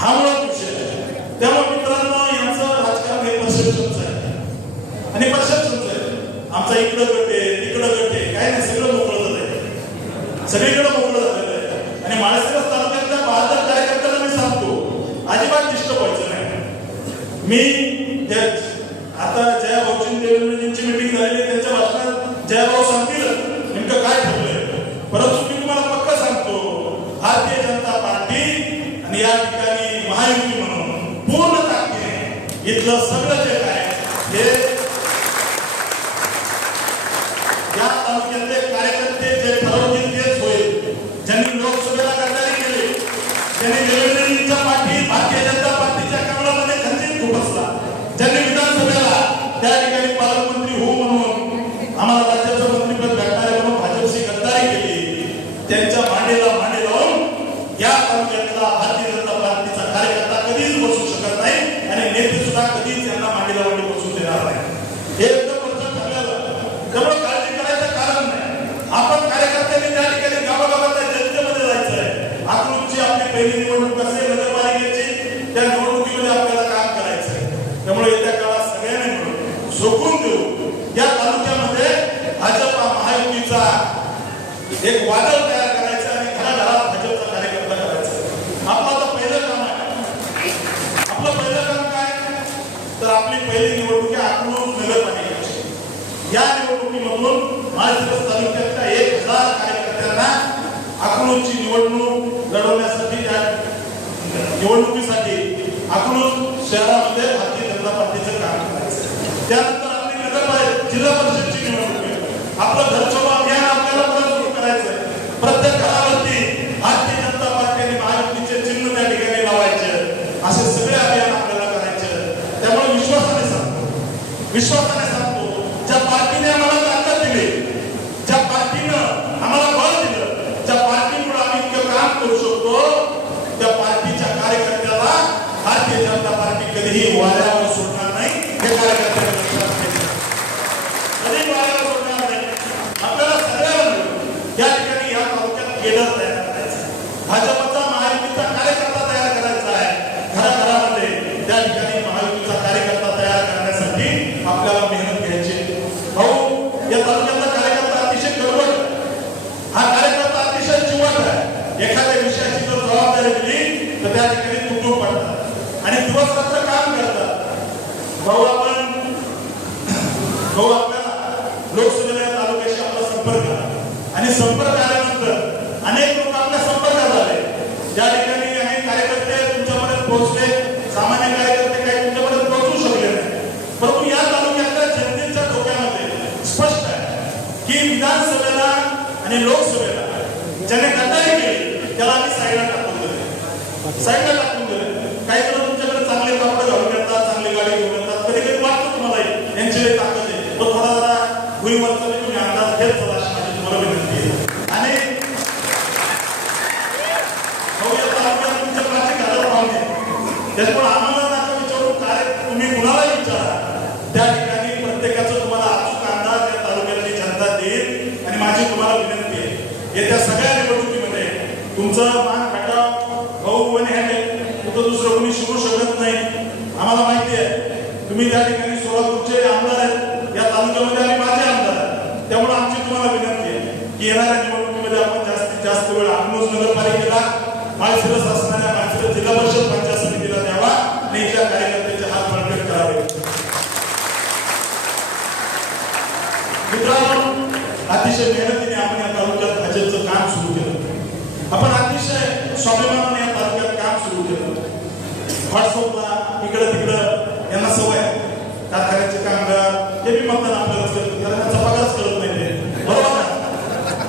हा मुळात विषय आहे. त्यामुळे मित्रांनो, यांचं राजकारण हे परसेप्शनचं आहे आणि परसेप्शनचं आहे. आमचा इकडं गट आहे, तिकडं गट आहे, काय नाही, सगळं मोकळं झालंय. सगळीकडे मोकळं झालेलं आहे. आणि माळशिरस तालुक्यातल्या 72 कार्यकर्त्यांना मी सांगतो, अजिबात डिस्टर्ब व्हायचं नाही. मी आता जयाभाऊची देवेंद्रजींची मीटिंग झालेली, त्यांच्या भाषणात जयाभाऊ सांगतील नेमकं काय ठरलंय. परंतु मी तुम्हाला पक्का सांगतो, भारतीय जनता पार्टी आणि या ठिकाणी महायुती म्हणून पूर्ण ताकदीने इथलं सगळं जे काय हे या तालुक्यातले कार्यकर्ते जे ठरवतील तेच होईल. ज्यांनी लोकसभेला गद्दारी केली, ज्यांनी देवेंद्रजींच्या पाठी भारतीय जनता पार्टीच्या कमळामध्ये खंजीर खुपसला, ज्यांनी विधानसभेला त्या ठिकाणी पालकमंत्री हो म्हणून आम्हाला राज्याचं मंत्रिपद भेटणारे म्हणून भाजपशी गद्दारी केली, त्यांच्या मांडीला मांडी लावून या तालुक्यातला भारतीय जनता पार्टीचा कार्यकर्ता कधीच बसू शकत नाही आणि नेते सुद्धा कधीच यांना मांडीला मांडी बसू देणार नाही. हे एकदम वरचं ठरलेलं. त्यामुळे काळजी करायचं कारण नाही. आपण कार्यकर्त्यांनी त्या ठिकाणी गावागावातल्या जनतेमध्ये जायचं आहे. अकलूजची आपली पहिली निवडणूक असेल नगरपालिकेची, त्या निवडणुकीमध्ये आपल्याला काम करायचं आहे. त्यामुळे येत्या काळात सगळ्यांनी मिळून झोकून एक वादळ तयार करायचं आणि घराघरात भाजपचा कार्यकर्ता करायचा. आपलं आता पहिलं काम आहे. आपलं पहिलं काम काय तर आपली पहिली निवडणूक आहे अकलूज नगरपालिकेची. या निवडणुकीमधून माळशिरस तालुक्यातल्या 1000 कार्यकर्त्यांना अकलूजची निवडणूक लढवण्यासाठी त्या निवडणुकीसाठी अकलूज शहरामध्ये भारतीय जनता पार्टीचं काम करायचं. त्यानंतर आपली नगरपालिका जिल्हा परिषदची निवडणूक आहे. आपलं घरसभा अभियान आपल्याला परत सुरू करायचं. प्रत्येक घरावरती भारतीय जनता पार्टी आणि महायुतीचे चिन्ह त्या ठिकाणी लावायचे. असे सगळे अभियान आपल्याला करायचे. त्यामुळे विश्वासाने सांगतो ज्या पार्टीने आम्हाला ताकद दिली, ज्या पार्टीनं आम्हाला बळ दिलं, ज्या पार्टीमुळे आम्ही इतकं काम करू शकतो, त्या पार्टीच्या कार्यकर्त्याला भारतीय जनता पार्टी कधीही वाऱ्यावर सोडणार नाही. हे कार्यकर्त्यांना लक्षात घ्यायचं. कधी वाऱ्यावर सोडणार नाही. आपल्याला सगळ्यांना या ठिकाणी या तालुक्यात केडर तयार करायचं. भाजपचा महायुतीचा कार्यकर्ता तयार करायचा आहे. घराघरामध्ये त्या ठिकाणी महायुतीचा कार्यकर्ता तयार करण्यासाठी आपल्याला मेहनत घ्यायची. भाऊ, या तालुक्यातला कार्यकर्ता अतिशय गडबड. हा कार्यकर्ता अतिशय चिवट आहे. एखाद्या विषयाची जर जबाबदारी दिली तर त्या ठिकाणी तुटून पडतात आणि दिवस रात्र काम करतात. भाऊ आपल्याला लोकसभेला या तालुक्याशी आपला संपर्क आला आणि संपर्क आल्यानंतर अनेक लोक आपल्या संपर्कात आले. ज्या ठिकाणी अनेक कार्यकर्ते तुमच्यापर्यंत पोहोचले, सामान्य कार्यकर्ते काही तुमच्यापर्यंत पोहोचू शकले नाही. परंतु या तालुक्यातल्या जनतेच्या डोक्यामध्ये स्पष्ट आहे की विधानसभेला आणि लोकसभेला ज्याने गद्दारी केली त्याला आम्ही साईडला टाकून दिले. काही जण तुमच्याकडे चांगले कपडे घालून येतात, चांगली गाडी घेऊन येतात. कधी कधी वाटतं तुम्हाला यांची ताकद आहे, पण थोडा जरा भुईवरचा तुम्ही अंदाज घेत चला अशी माझी तुम्हाला विनंती आहे. आणि तुमच्या प्राची घालत पाहुणे त्याच्यामुळे आम्हाला नाका विचारून काय तुम्ही कुणाला विचारा, त्या ठिकाणी प्रत्येकाचं तुम्हाला अचूक अंदाज या तालुक्यातली जनता देईल. आणि माझी तुम्हाला विनंती आहे, येत्या सगळ्या निवडणुकीमध्ये तुमचं मान खटाव भाऊ आणि ह्याने कुठं दुसरं कोणी शिकू शकत नाही. आम्हाला माहिती आहे तुम्ही त्या ठिकाणी सोलापूरचे आमदार आहेत, या तालुक्यामध्ये आम्ही माझे आमदार आहेत. त्यामुळे आमची तुम्हाला विनंती आहे की येणाऱ्या निवडणुकीमध्ये आपण जास्तीत जास्त वेळ अकलूज नगरपालिकेला, माळशिरस असणाऱ्या माळशिरस जिल्हा परिषद पंचायत समितीला द्यावा आणि इथल्या कार्यकर्त्याचे हात बळकट करावे. मित्रांनो, अतिशय मेहनतीने आपण या तालुक्यात भाजपचं काम सुरू केलं. आपण अतिशय स्वाभिमानाने या तालुक्यात काम सुरू केलं. व्हॉट्सअपला इकडं तिकडं यांना सवय आहे. कारखान्याचे कामगार हे बी मतदान आपल्यालाच करतात, कारण त्यांचा पगारच करत नाही ते, बरोबर ना?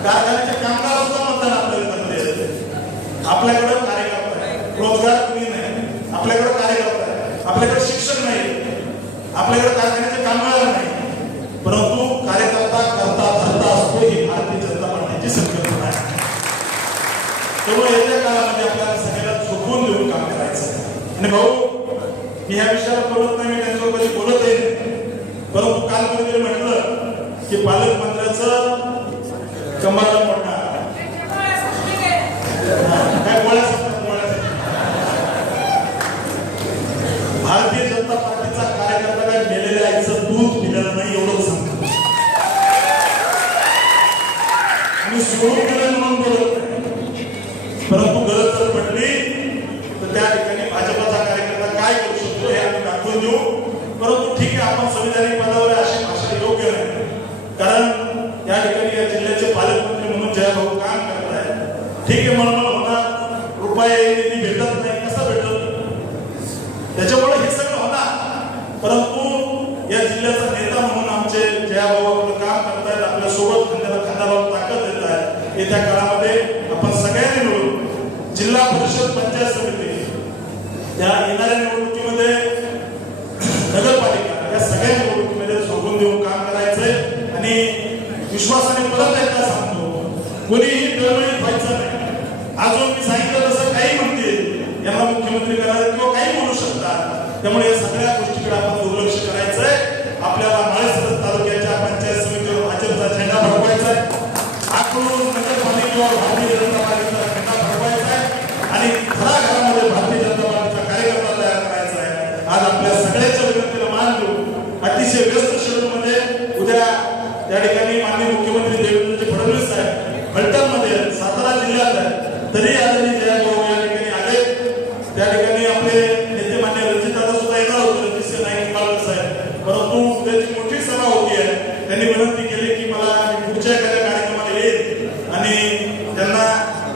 कारखान्याचे कामगार सुद्धा मतदान आपल्याला करते. आपल्याकडे कार्यकर्ता आहे, रोजगार कुणी नाही. आपल्याकडे कार्यकर्ता आहे, आपल्याकडे शिक्षण नाही, आपल्याकडे कारखान्याचे कामगार नाही. परंतु कार्यकर्ता करता धरता असतो ही भारतीय जनता पार्टीची संकल्पना आहे. त्यामुळे येत्या काळामध्ये आपल्याला सगळ्याला झोपून देऊन काम करायचं. आणि भाऊ, मी ह्या विषयावर बोलत नाही, मी त्यांच्यावर कधी बोलत आहे. परंतु काल कधीतरी म्हटलं की पालकमंत्र्याचं कंबाला मोठा काय बोलायचं. भारतीय जनता पार्टीचा कार्यकर्ता काय मेलेल्या आईचं दूध पिलेलं नाही एवढं सांगतो. आणि सोडून दिलं म्हणून बोलत नाही. परंतु गरज जर पडली तर त्या ठिकाणी भाजपचा कार्यकर्ता काय करू शकतो हे आम्ही दाखवून देऊ. परंतु ठीक आहे, आपण संविधानिक पदावर अशी भाषा योग्य नाही. कारण या ठिकाणी या जिल्ह्याचे पालकमंत्री म्हणून जयभाऊ काम करत आहेत. ठीक आहे, म्हणून होणार रुपये निधी भेटत नाही, कसं भेटत, त्याच्यामुळे हे सगळं होणार. परंतु या जिल्ह्याचा नेता म्हणून आमचे जयाभाऊ आपलं काम करतायत, आपल्या सोबत खांद्याला खांदा लावून ताकद देत आहेत. येत्या काळामध्ये आपण सगळ्यांनी मिळून जिल्हा परिषद पंचायत समिती या येणाऱ्या निवडणुकीमध्ये नगरपालिका या सगळ्या निवडणुकीमध्ये झोकून देऊन काम करायचंय. आणि विश्वासाने परत एकदा सांगतो, कोणीही डळमळीत व्हायचं नाही. अजून मी सांगितलं तसं काही म्हणतील यांना मुख्यमंत्री करायला किंवा काही बोलू शकतात. त्यामुळे या सगळ्या गोष्टीकडे आपण दुर्लक्ष करायचंय. आपल्याला माळशिरस तालुक्याच्या पंचायत समितीवर भाजपचा झेंडा फडकवायचा आहे. अकलूज नगरपालिकेवर भारतीय जनता पार्टीचा झेंडा फडकवायचा आहे आणि घराघरामध्ये भारतीय जनता पार्टीचा कार्यकर्ता तयार करायचा आहे. आज आपल्या सगळ्यांच्या विनंतीला मान देऊ अतिशय व्यस्त शेड्यूलमध्ये उद्या त्या ठिकाणी माननीय मुख्यमंत्री देवेंद्रजी फडणवीस साहेब फलटण उद्याची मोठी सभा होती आहे, त्यांनी विनंती केली की मला पुढच्या एखाद्या कार्यक्रमाला येईल आणि त्यांना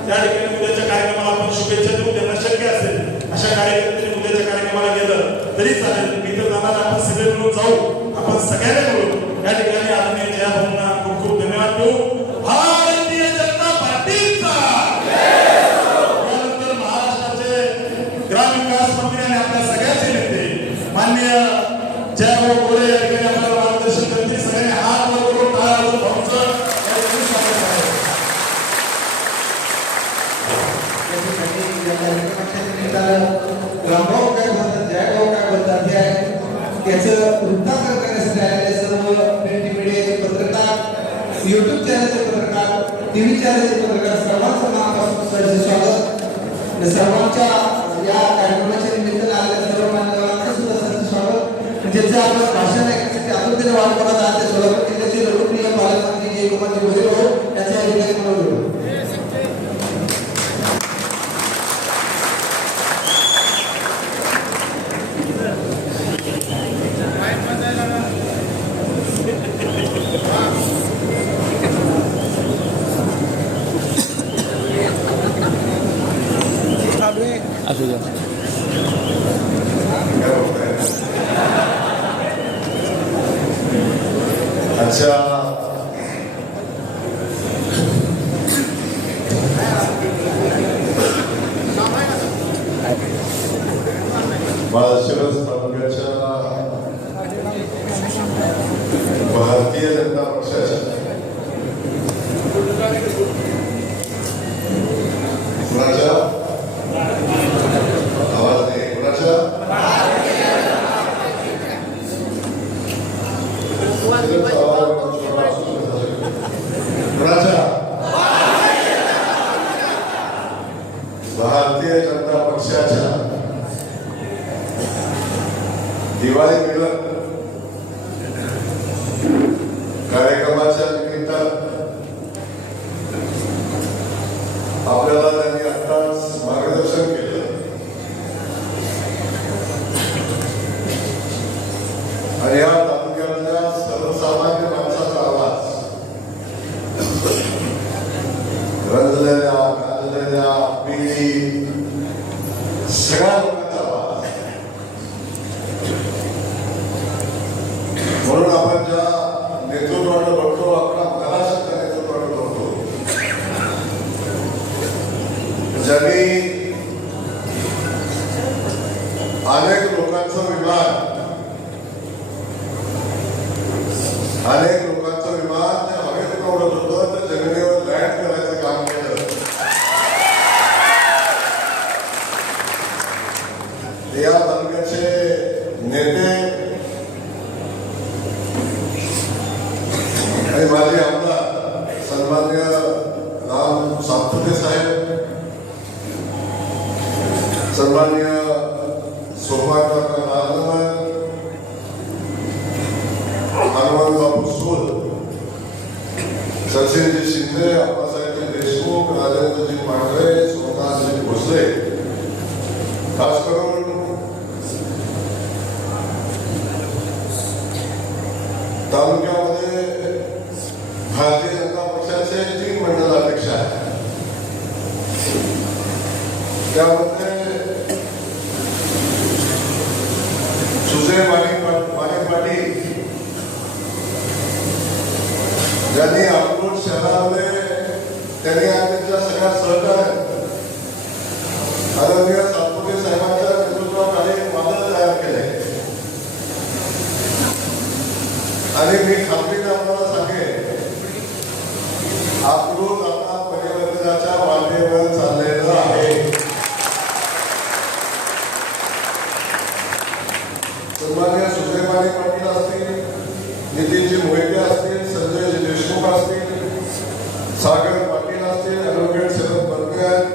त्या ठिकाणी उद्याच्या कार्यक्रमाला आपण शुभेच्छा देऊ, त्यांना शक्य असेल अशा कार्यकर्त्यांनी उद्याच्या कार्यक्रमाला गेलं तरी चालेल. मी तर जाणार, आपण सगळे मिळून जाऊ, आपण सगळ्यांना मिळून या ठिकाणी आदरणीय जया भाऊंना खूप खूप धन्यवाद देऊ. भारतीय जनता पार्टीचा त्यानंतर महाराष्ट्राचे ग्रामविकास मंत्री आणि आपल्या सगळ्याचे नेते माननीय जयभाऊ गोरे या ठिकाणी आपल्याला मार्गदर्शन करतील. सगळ्यांनी हात वर करून टाळ्या वाजवून भाऊंचं या ठिकाणी स्वागत आहे. त्याच्यासाठी या कार्यक्रमाच्या निमित्तानं रामभाऊ काय बोलतात, जयभाऊ काय बोलतात हे याचं वृत्तांकन करण्यासाठी आलेले सर्व प्रिंट मीडियाचे पत्रकार, युट्यूब चॅनलचे पत्रकार, टीव्ही चॅनलचे पत्रकार सर्वांचं मनापासून सहर्ष स्वागत. सर्वांच्या या कार्यक्रमाच्या निमित्तानं आलेल्या सर्व मान्यवरांचं सुद्धा सहर्ष स्वागत. ज्याचं आपलं भाषण ऐकण्यासाठी आतुरतेने वाट बघत आहात ते सोलापूर जिल्ह्याचे लोकप्रिय पालकमंत्री जयकुमारजी भोसले भाऊ यांच्या या ठिकाणी मनोगत. असू द्या. अच्छा, माळशिरस तालुक्याच्या भारतीय जनता पक्षाच्या कुणाच्या आवाज नाही, कुणाच्या भारतीय जनता पक्षाच्या दिवाळी मिलन कार्यक्रमाच्या निमित्तानं आपल्याला त्यांनी आत्ताच मार्गदर्शन केलं आणि या तालुक्यातल्या सर्वसामान्य माणसाचा आवाज, रंजलेल्या गाजलेल्या पिढी सगळ्या लोकांचा आवाज. म्हणून आपण ज्या नेतृत्वाला बघतो, आपला महाराष्ट्राच्या नेतृत्वाला बघतो, ज्यांनी अनेक लोकांचं विमान ते हवेत उडत होतं, तर जमिनीवर लँड करायचं काम केलं. या तालुक्याचे नेते आणि माझे आमदार सन्मान्य राम सातपुते साहेब, सन्मान्य सोमवार हनुमान बाबू सूर, शशिजी शिंदे, अप्पासाहेब देशमुख, राजेंद्रजी पांढरे, सोमनाथजी भोसले, खास करून तालुक्यामध्ये भारतीय जनता पक्षाचे 3 मंडलाध्यक्ष आहेत. त्यामध्ये सुजय माने पाटील ज्यांनी अकोट शहरामध्ये त्यांनी त्यांच्या सगळ्या सहकार्य आदरणीय सातपुते साहेबांच्या नेतृत्वाखाली वादळ तयार केले आणि मी खात्रीने आपल्याला सांगेन, अकोट आता परिवर्तनाच्या वाटेवर चाललेलं आहे. सन्मान्य सुजय माने पाटील असतील, नितीनजी मोहिते असतील, संजयजी देशमुख असतील, सागर पाटील असतील, ॲडव्होकेट शरद बनगे आहेत,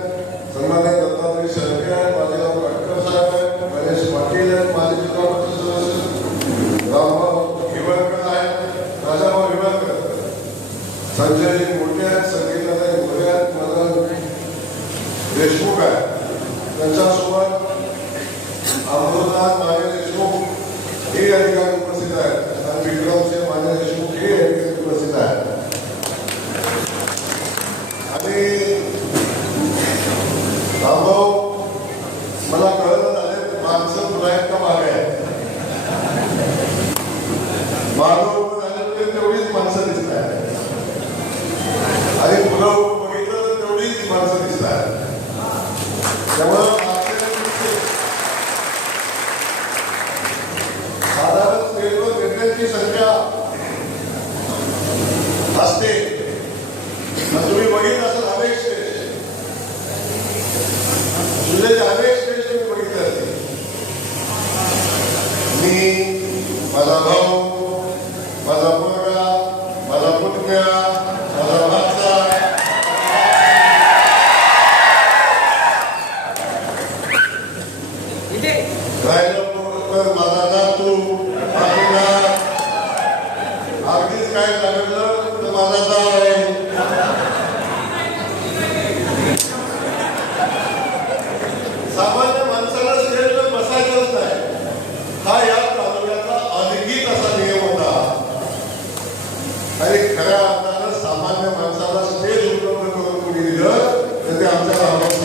सन्मान्य दत्तात्रय शेळके आहेत, बाजीराव काटकर साहेब आहेत, गणेश पाटील आहेत, माजी जिल्हा परिषद सदस्य रामभाऊ हिवळकर आहेत, राजाभाऊ हिवळकर, संजयजी मोठे आहेत, संगीता झाडं उभं झालं तर तेवढीच माणसं दिसत आहेत आणि फुलं उभं बघितलं तर तेवढीच माणसं दिसत आहेत. त्यामुळं साधारण स्टेजवर नेत्यांची संख्या असते. तुम्ही बघितलं असेल अनेक स्टेज, जिल्ह्याचे अनेक स्टेज तुम्ही बघितले असतील. मी, माझा भाऊ, माझा मुलगा, माझा पुतण्या, माझा भाचा, माझा नातू, अगदीच काय लागलं तर माझा जाव आहे. सामान्य माणसाला स्टेजवर बसायचंच नाही, हा या तालुक्याचा अधिकृत असा नियम होता. आणि खऱ्या अर्थानं सामान्य माणसाला स्टेज उपलब्ध करून कोणी दिलं तर ते आमच्या गावात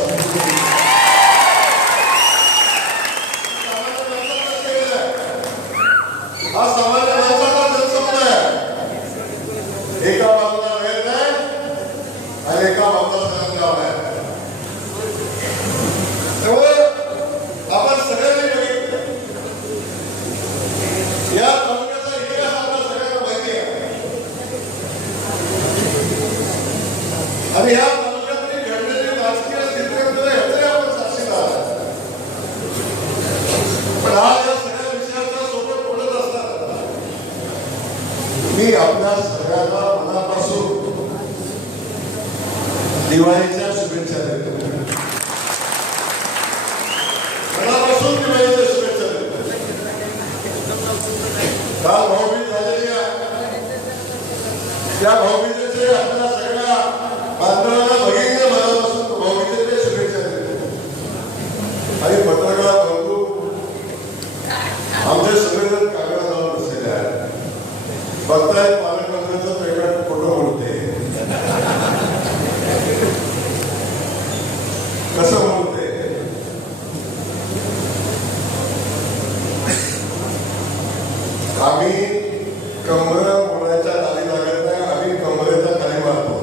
हा सामान्य माणसाचा जनसमुदाय आहे. एका बाजूला वेळ आहे आणि एका बाजूला सरंजाम आहे. आपण सगळ्यांनी बघितलं या तालुक्याचा इतिहास आपल्या सगळ्यांना माहिती आहे आणि या तालुक्यातली घडलेली राजकीय स्थिती याचे आपण साक्षीदार आहात. पण आज या सगळ्या विषयाच्या सोबत बोलत असताना मी आपल्या सगळ्यांना मनापासून दिवाळीच्या शुभेच्छा देतो. मनापासून दिवाळीच्या शुभेच्छा देतो. काल भाऊबीज झालेली आहे. त्या भाऊबीजेचे आपल्या सगळ्या बांधवांना भगिनीला मनापासून भाऊबीजेच्या शुभेच्छा देतो. आणि पत्रकार बंधू आमचे सगळेजण कागदावर बसलेले आहेत. बघताय पालकमंत्र्यांचं पेमेंट फोटो म्हणते कसं म्हणते. आम्ही कमर मोडायच्या खाली लागत नाही, आम्ही कमरेच्या खाली मारतो.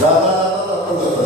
जाता जाता आपण जातो.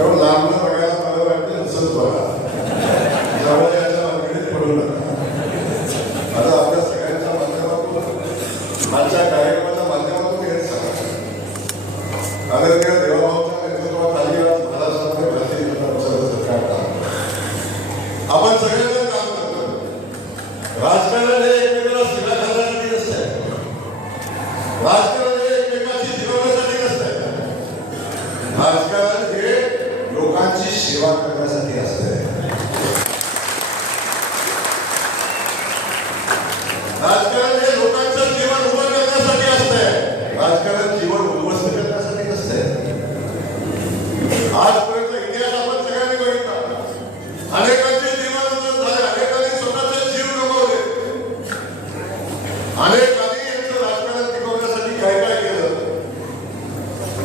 तेव्हा लांबनं बघायला मला वाटतं तसंच बघा, जवळच्या मार्केट पडू नका. आता आपल्या सगळ्यांच्या माध्यमातून आजच्या कार्यक्रमाच्या माध्यमातून हे सांगा, आदरणीय देवाभाऊच्या नेतृत्वाखाली आज महाराष्ट्रामध्ये भारतीय जनता पक्षाचं सरकार काम करतं. आपण सगळेजण काम करतो. राजकारण हे एकमेकाला शिव्या घालण्यासाठी नसतंय, राजकारण हे एकमेकाची जिरवण्यासाठी नसतंय, राजकारण हे लोकांची सेवा करण्यासाठी असते. राजकारण हे लोकांचं जीवन उभं करण्यासाठी असते, राजकारण जीवन उद्ध्वस्त करण्यासाठी नसते. आजपर्यंत इतिहास आपण सगळ्यांनी बघितला, अनेकांचे जीवन उद्ध्वस्त झाले, अनेकांनी स्वतःचे जीव गमावले, अनेकांनी यांचं राजकारण टिकवण्यासाठी काय काय केलं.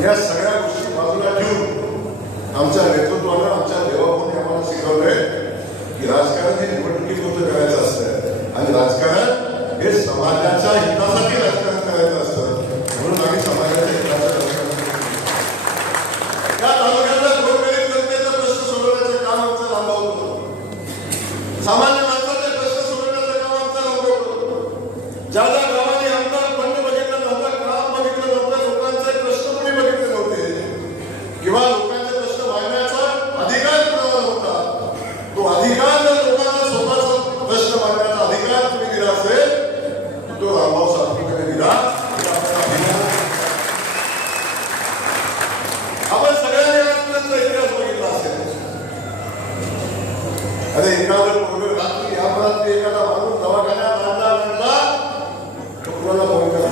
या सगळ्या गोष्टी बाजूला ठेवून आमच्या नेतृत्वानं, आमच्या देवाभाऊने आम्हाला शिकवलंय की राजकारण हे निवडणुकीपुरतं करायचं असतं आणि राजकारण हे समाजाच्या हितासाठी राजकारण करायचं असतं. म्हणून आम्ही समाजाच्या हिताचं राजकारण त्या तालुक्यातल्या गोरगरीब जनतेचा प्रश्न सोडवण्याचं काम आमचं लांबवतो. सामान्य माणसाचे प्रश्न सोडवण्याचं काम आमचं लांबवतो. ज्या ज्या गावांनी आमदार फंड बघितलं नव्हतं, काम बघितलं नव्हतं, लोकांचे प्रश्न कोणी बघितले नव्हते किंवा लोकांचे प्रश्न मांडण्याचा अधिकार कोणाला नव्हता, तो अधिकार जर लोकांना स्वतःचा प्रश्न मांडण्याचा अधिकार तुम्ही दिला असेल, तो रामभाऊ सातपुतेने दिला. आपण सगळ्यांनी आजपर्यंत इतिहास बघितला असेल. अरे एखादं पूर्वी रात्री अपरात्री एखादा माणूस दवाखान्यात आणला तो कुणाला फोन करा,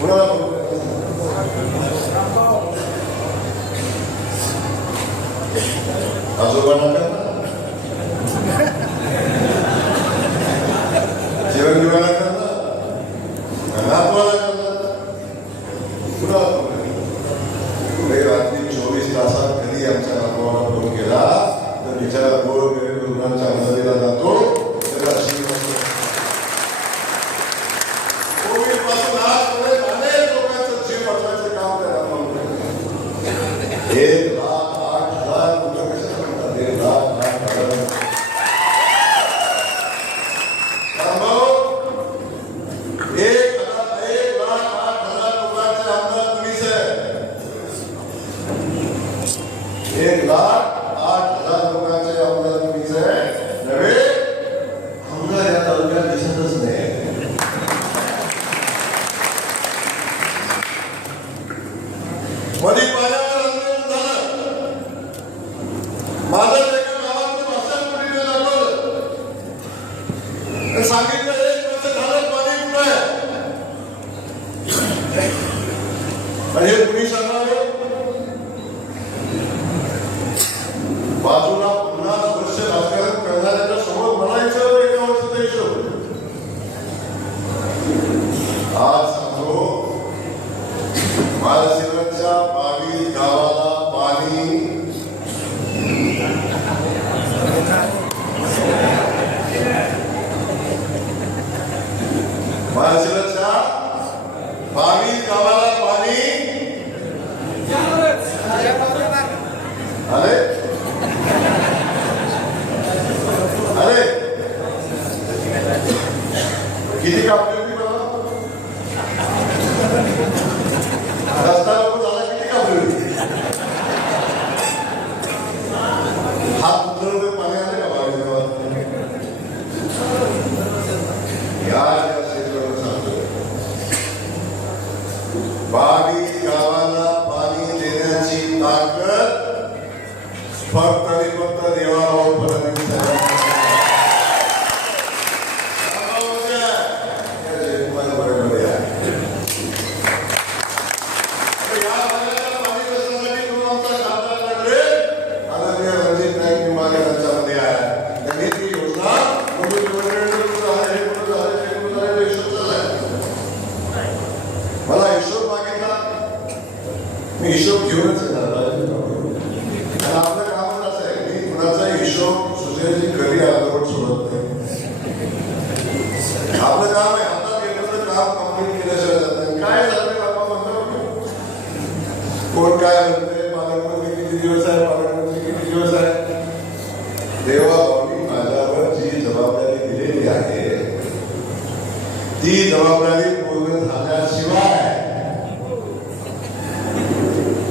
कुणाला फोन करा, आजोबांना करणार, जेवण जेवायला करणार, नातवाला करणार, कुणाला फोन करणार. रात्री 24 तासात कधी आमच्या नातवाला फोन केला तर बिचारा गोरगरीब रुग्णांच्या मदतीला जातो. कोविड पासून आजपर्यंत अनेक लोकांचं जीव वाचवायचं काम त्या रामभाऊने केलं. 1,08,000 कुठं कशाला म्हणतात, 1,08,000 रामभाऊ 1,08,000 लोकांचे आमदार तुम्हीच आहे. 1,08,000 लोकांचे आमदार तुम्हीच आहे. नव्हे आमदार या तालुक्यात दिसतच नाही. मध्ये पाण्यावर आंदोलन झालं, माझं एका गावातलं भाषण मुलीने दाखवलं, सांगितलं 1 वर्ष झालं पाणी कुठं आहे. आणि हे कुणी सांगावे, बाजूला 50 वर्ष राजकारण करणाऱ्याच्या समोर म्हणायचं 1 वर्षाचा हिशोब. आज सांगतो, माळशिरसच्या 22 गावाला पाणी माळशिरसच्या 22 गावाला पाणी आले अरे किती कापली होती मला रस्ता लोक झाला, किती कापली होती. हात रुपये पाणी आले का 22 गावात. या क्षेत्रावर सांगतो 22 गावाला पाणी देण्याची ताकद फक्त आणि फक्त देवाभाऊ फडणवीस मला हिशोब मागितला, मी हिशोब घेऊनच येणार. आपलं कामच असं आहे, मी कुणाचा हिशोब सुचेची कधी अर्धवट सोडत नाही. आपलं काम आहे, हातात घेतलं तर काम कंप्लीट केल्याशिवाय जात नाही. काय जाते बाबा म्हणतो कोण काय म्हणते, पालकमंत्री किती दिवस आहे, पालकमंत्री किती दिवस आहे. देवाभाऊनी माझ्यावर जी जबाबदारी दिलेली आहे ती जबाबदारी पूर्ण झाल्याशिवाय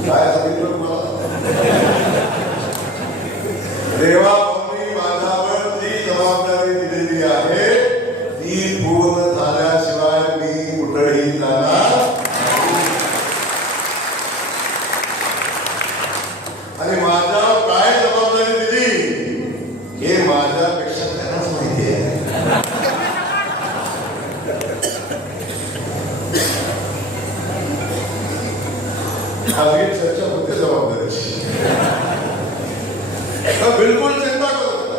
काय सांगितलं तुम्हाला. देवाभाऊनी माझ्यावर जी जबाबदारी दिलेली आहे ती पूर्ण झाल्याशिवाय मी कुठेही जाणार. आणि माझ्यावर काय जबाबदारी दिली हे माझ्यापेक्षा त्यांनाच माहिती आहे. खाली चर्चा होते जबाबदारीची. बिलकुल चिंता करू नका.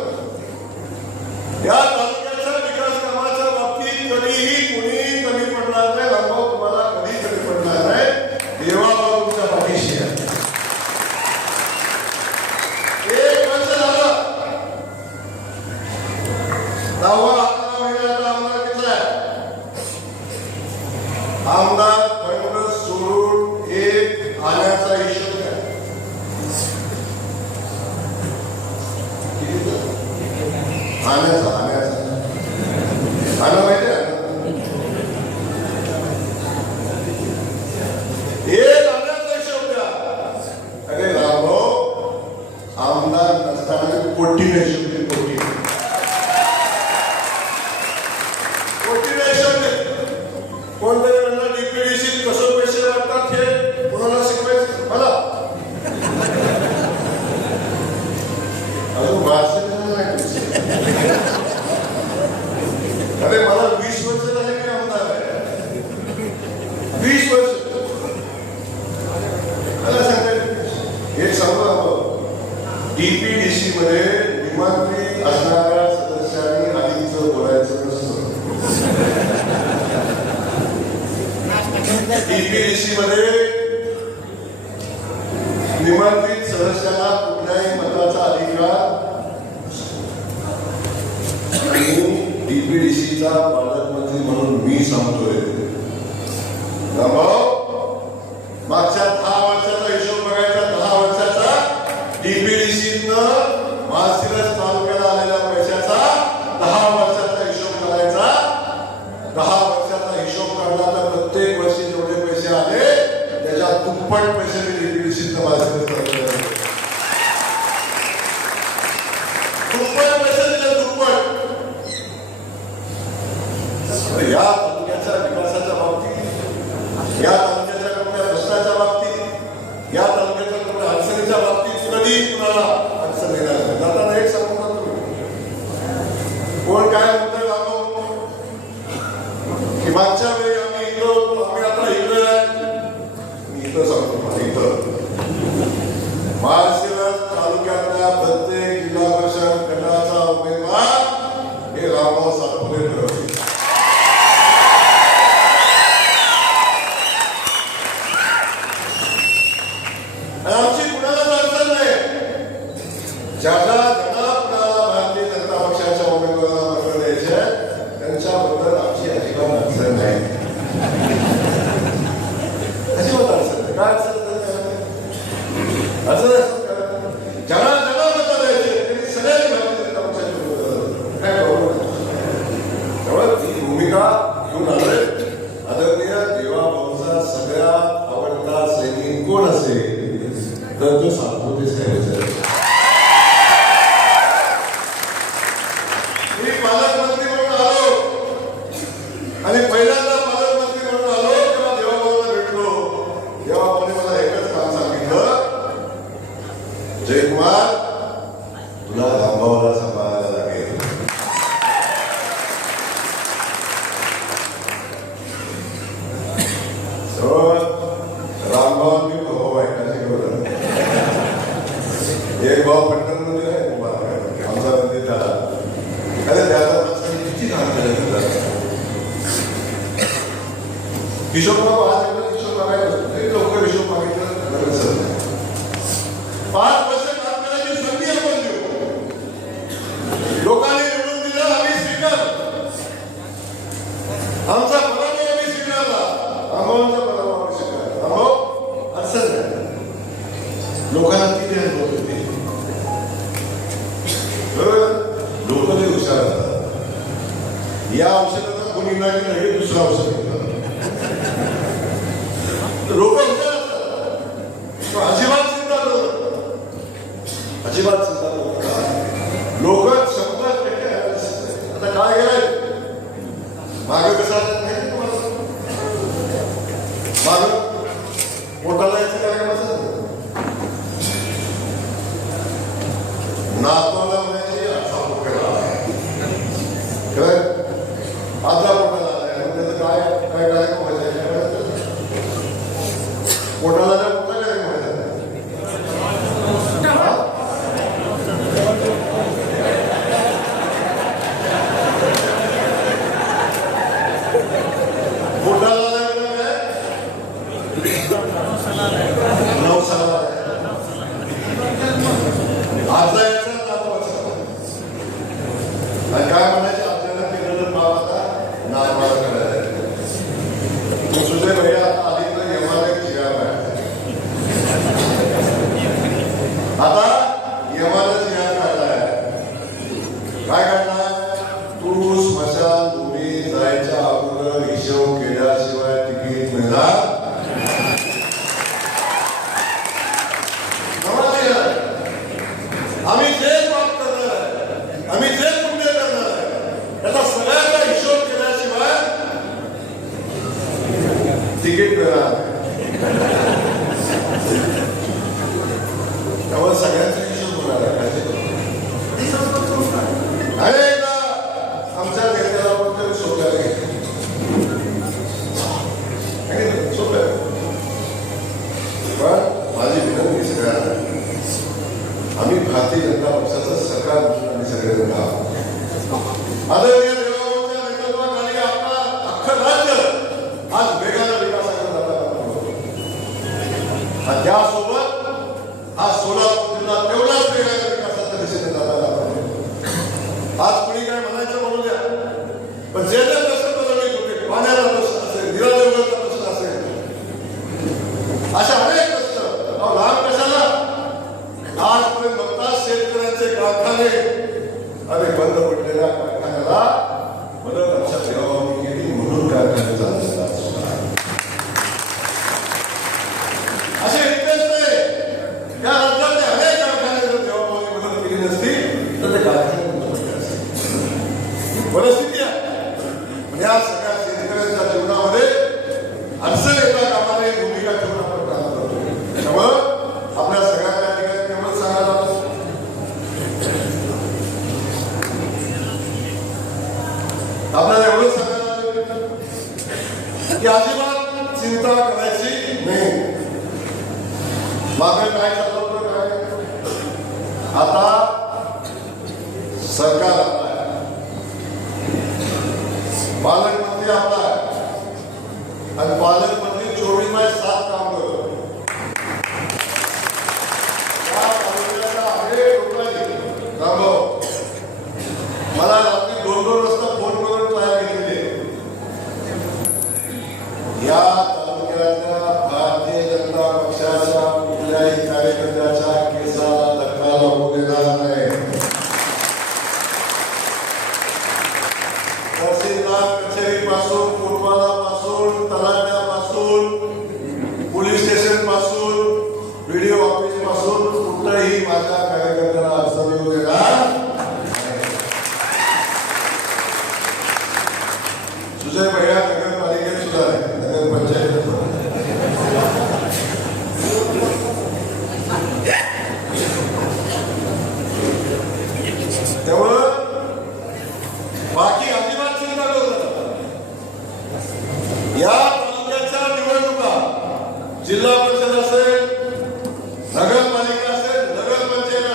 या तालुक्याच्या विकास कामाच्या बाबतीत कधीही कुणी कमी पडणार नाही. अनुभव तुम्हाला कधी कमी पडणार नाही. देवाभाऊ तुमच्या पाठीशी आहे. 1 वर्ष झालं 10-11 महिन्याचा आमदार किती आहे. आमदार फंड सोडून एक आण्याचा हिशोब काय. आण्याचा आलं माहिती आहे. एक आण्याचा हिशोब द्या. अरे रामभाऊ आमदार नसताना कोटीने हिशोब दे. कोटीने हिशोब दे. कोणतरी म्हणलं डीपीडीसी कसं पैसे लागतात हे कोणाला शिकवायचं मला. अजून अरे मला 20 वर्ष झाले मी आमदार आहे. 20 वर्ष मला सांगायचं हे सांगू. डीपीडीसी मध्ये निमंत्रित असणाऱ्या सदस्यांनी आधीच बोलायचं नसतं. डीपीडीसी मध्ये निमंत्रित सदस्यांना कुठल्याही मताचा अधिकार आणि डीपीडीसीचा पालकमंत्री म्हणून मी सांगतोय. मागच्या 10 वर्षाचा हिशोब बघायचा. 10 वर्षाचा डीपीडीसीनं माळशिरस तालुक्याला आलेल्या पैशाचा 10 वर्षाचा हिशोब करायचा. 10 वर्षाचा हिशोब काढला तर प्रत्येक वर्षी जेवढे पैसे आले त्याच्या दुप्पट पैसे डीपीडीसीनं माळशिरस तालुक्याला दुप्पट पैसे दिले. दुप्पट. या तालुक्याच्या विकासाच्या बाबतीत, या तालुक्याच्या कुठल्या प्रश्नाच्या बाबतीत, या तालुक्याच्या कुठल्या अडचणीच्या बाबतीत कधी कुणाला अडचण येणार नाही. जाताना एक सांगून तुम्ही कोण काय म्हणतोय बाबू की मागच्या वेळी आम्ही इकडं होतो, आम्ही आता इकडे आहे. मी इथं सांगतो मला इथं माळशिरस तालुक्यातल्या प्रत्येक जिल्हा परिषद गटाचा उमेदवार हे रामभाऊ सातपुते ठरवले. आमची कुणालाच अडचण नाही. ज्याला कुणाला भारतीय जनता पक्षाच्या उमेदवाराला मतं द्यायचे त्यांच्याबद्दल आमची अजिबात अडचण नाही. अजिबात अडचण नाही. काय अडचण ज्याला मतं द्यायचे त्यांनी सगळ्यांनी भारतीय जनता पक्षाच्या उमेदवार काय प्रॉब्लेम नाही. त्यामुळे ती भूमिका घेऊन आलोय. आदरणीय देवाभाऊचा सगळ्यात आवडता सैनिक कोण असेल तर तो सातपुते साहेब. मी पालकमंत्री म्हणून आलो आणि पहिल्यांदा पालकमंत्री म्हणून आलो तेव्हा देवाभाऊला भेटलो. देवाभाऊने मला एकच काम सांगितलं, जयकुमार तुला रामभाऊला सांभाळायला लागेल. रामभाऊंनी भाऊ ऐकायचे करून एक भाऊ पटकन मध्ये आहे आमचा मंदिर झाला. अरे त्याचा प्रश्न किती काम केलं. हिशोब हिशोब मागायला लवकर हिशोब मागितलं. 5 वर्ष काम करायची लोकांना किती अनुभव येते लोक लई हुशार असतात. या औषधाचा कोणी ना हे दुसरं औषध घेतात. लोक हुशार असतात. पण अजिबात चिंता करू नका. अजिबात चिंता करू नका. लोक 100% आता काय गेलाय माग कसा नाही तुम्हाला माग पोटाला यायचं कार्यक्रम असत नातवाला म्हणायची असा पोटाला खरं आजला पोटाला आलाय त्याचं काय काय कार्यक्रम व्हायचं पोटाला कुठला कार्यक्रम व्हायचा काय म्हणायचे आपल्याला केलेलं काम आता नारमाला करायचं सुजय भैया आता अलीकडे यमाला एक जिगार आता यमाला जिगार काढलाय काय काढणार तू स्मशानभूमी जायच्या अगोदर हिशोब केल्याशिवाय तिकीट मिळणार आम्ही जे पाप करणार आहे आम्ही जे पुण्य करणार आहे त्याचा सगळ्याचा हिशोब केल्याशिवाय तिकीट मिळणार त्यामुळे सगळ्यांचा हिशोब होणार आहे. एकदा आमच्या नेत्याला पण सोप्या सोप्या पण माझी विनंती सगळ्यांना आम्ही भारतीय जनता पक्षाचं सरकार आणि सगळेजण आदरणीय देवेगौडच्या नेतृत्वाखाली आपला अख्खं राज्य आज वेगाने विकासाकडे जाताना आणि त्यासोबत आज सोलापूर जिल्हा तेवढाच वेगाने विकासाच्या दिशेने जाताना आज कुणी काय म्हणायचं म्हणू द्या पण जे जे प्रश्न बदलले होते पाण्याचा प्रश्न असेल निरादेवचा प्रश्न असेल अशा अनेक प्रश्न लहान कशाला आजपर्यंत बघता शेतकऱ्यांचे कारखाने आणि बंद पडलेल्या कारखान्याला मदत लक्षात ठेवावी गेली म्हणून कारखाने चालतात असे इतकेच नाही या राज्यातले अनेक कारखाने जर देवाभावी मदत केली नसती तर ते कारखाने बंद पडले असते परिस्थिती आहे. या सगळ्या शेतकऱ्यांच्या जीवनामध्ये अडचण येता कामा नये भूमिका ठेवून आपण काम करतो. त्यामुळं आपल्या सगळ्यांना आपल्याला एवढं सांगायला की अजिबात चिंता करायची नाही. मागे काय चाललं होतं काय आता सरकार आपला आहे पालकमंत्री आपला आहे आणि पालकमंत्री 24/7 काम करतो. मला रात्री 2-2 वाजता फोन करून बाहेर घेतलेले या तालुक्यातल्या भारतीय जनता पक्षाच्या कुठल्याही कार्यकर्त्याच्या केसाला धक्का लागू देणार नाही. तहसीलदार कचेरीपासून कोतवालापासून तलाट्यापासून पोलीस स्टेशन पासून व्हिडिओ ऑफिस पासून कुठल्याही माझ्या कार्यकर्त्याला अडचण येऊ देणार. सुजय भैया नगरपालिकेत सुद्धा आहे नगरपंचायत त्यामुळं बाकी अजिबात चिंता करू नका. या तालुक्याच्या निवडणुका जिल्हा परिषद असेल नगरपालिका असेल नगरपंचायत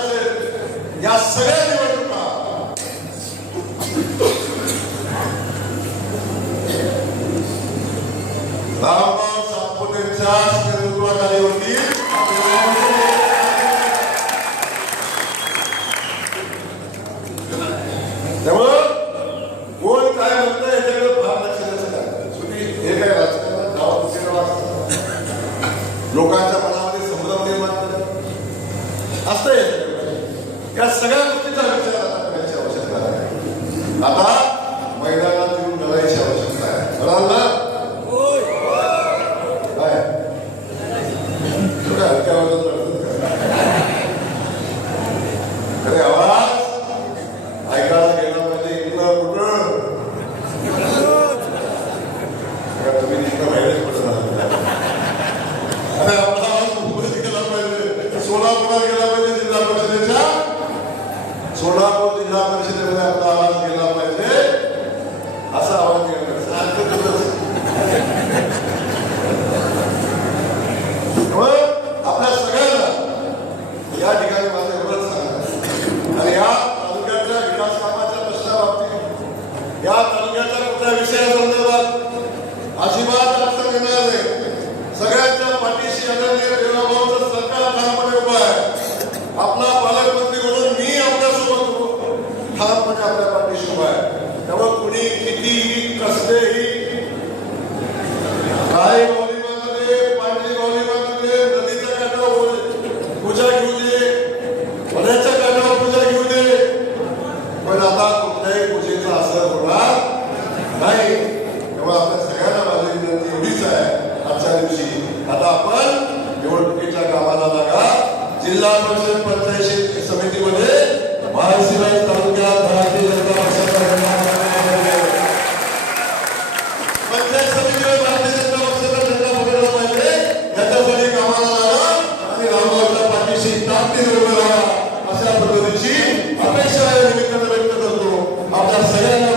असं आहे या सगळ्या गोष्टीचा विचार आता करायची आवश्यकता आहे. आता मैदानात येऊन लढायची आवश्यकता आहे. लढाल ना? काय थोड्या हलक्या आवाजात लढतात का? अरे आवाज ऐकायला गेला पाहिजे. इकडं कुठं तुम्ही तिथं बाहेरच पडत आहात. अरे आपला आवाज मुंबईत गेला पाहिजे, सोलापुरात गेला पाहिजे, जिल्हा परिषदेच्या सोलापूर जिल्हा परिषदेमध्ये आपला आवाज गेला पाहिजे. असा आवाज गेला आपल्या सगळ्यांना या ठिकाणी माझं एवढंच सांगा. आणि या तालुक्याच्या विकास कामाच्या प्रश्नाबाबतीत या तालुक्याच्या कुठल्या विषयासंदर्भात अजिबात अडचण येणार नाही. सगळ्यांच्या पाठीशी आदरणीय देवाभाऊचं सरकार ठामपणे उभं आहे. आपला पालकमंत्री म्हणून मी आपल्यासोबत ठामपणे आपल्या पाठीशी उभा आहे. त्यामुळे कुणी कितीही कसलेही काय गौरीमामध्ये पांढरी गौरीमामध्ये नदीच्या काठावर पूजा घेऊ दे, वड्याच्या काठावर पूजा घेऊ दे, पण आता कुठल्याही पूजेचा असर होणार नाही. तेव्हा आपल्या सगळ्यांना माझी विनंती एवढीच आहे. आजच्या दिवशी आता आपण निवडणुकीच्या कामाला लागा. जिल्हा परिषद पंचायत समितीमध्ये महाशिवाय तालुक्यात भारतीय जनता पक्षाचा पंचायत समितीवर भारतीय जनता पक्षाचा झेंडा फडकला पाहिजे. याच्यासाठी कामाला लागा आणि रामभाऊच्या पाठीशी ताकदीने उभे राहा अशा पद्धतीची अपेक्षा या निमित्तानं व्यक्त करतो. आपल्या सगळ्यांना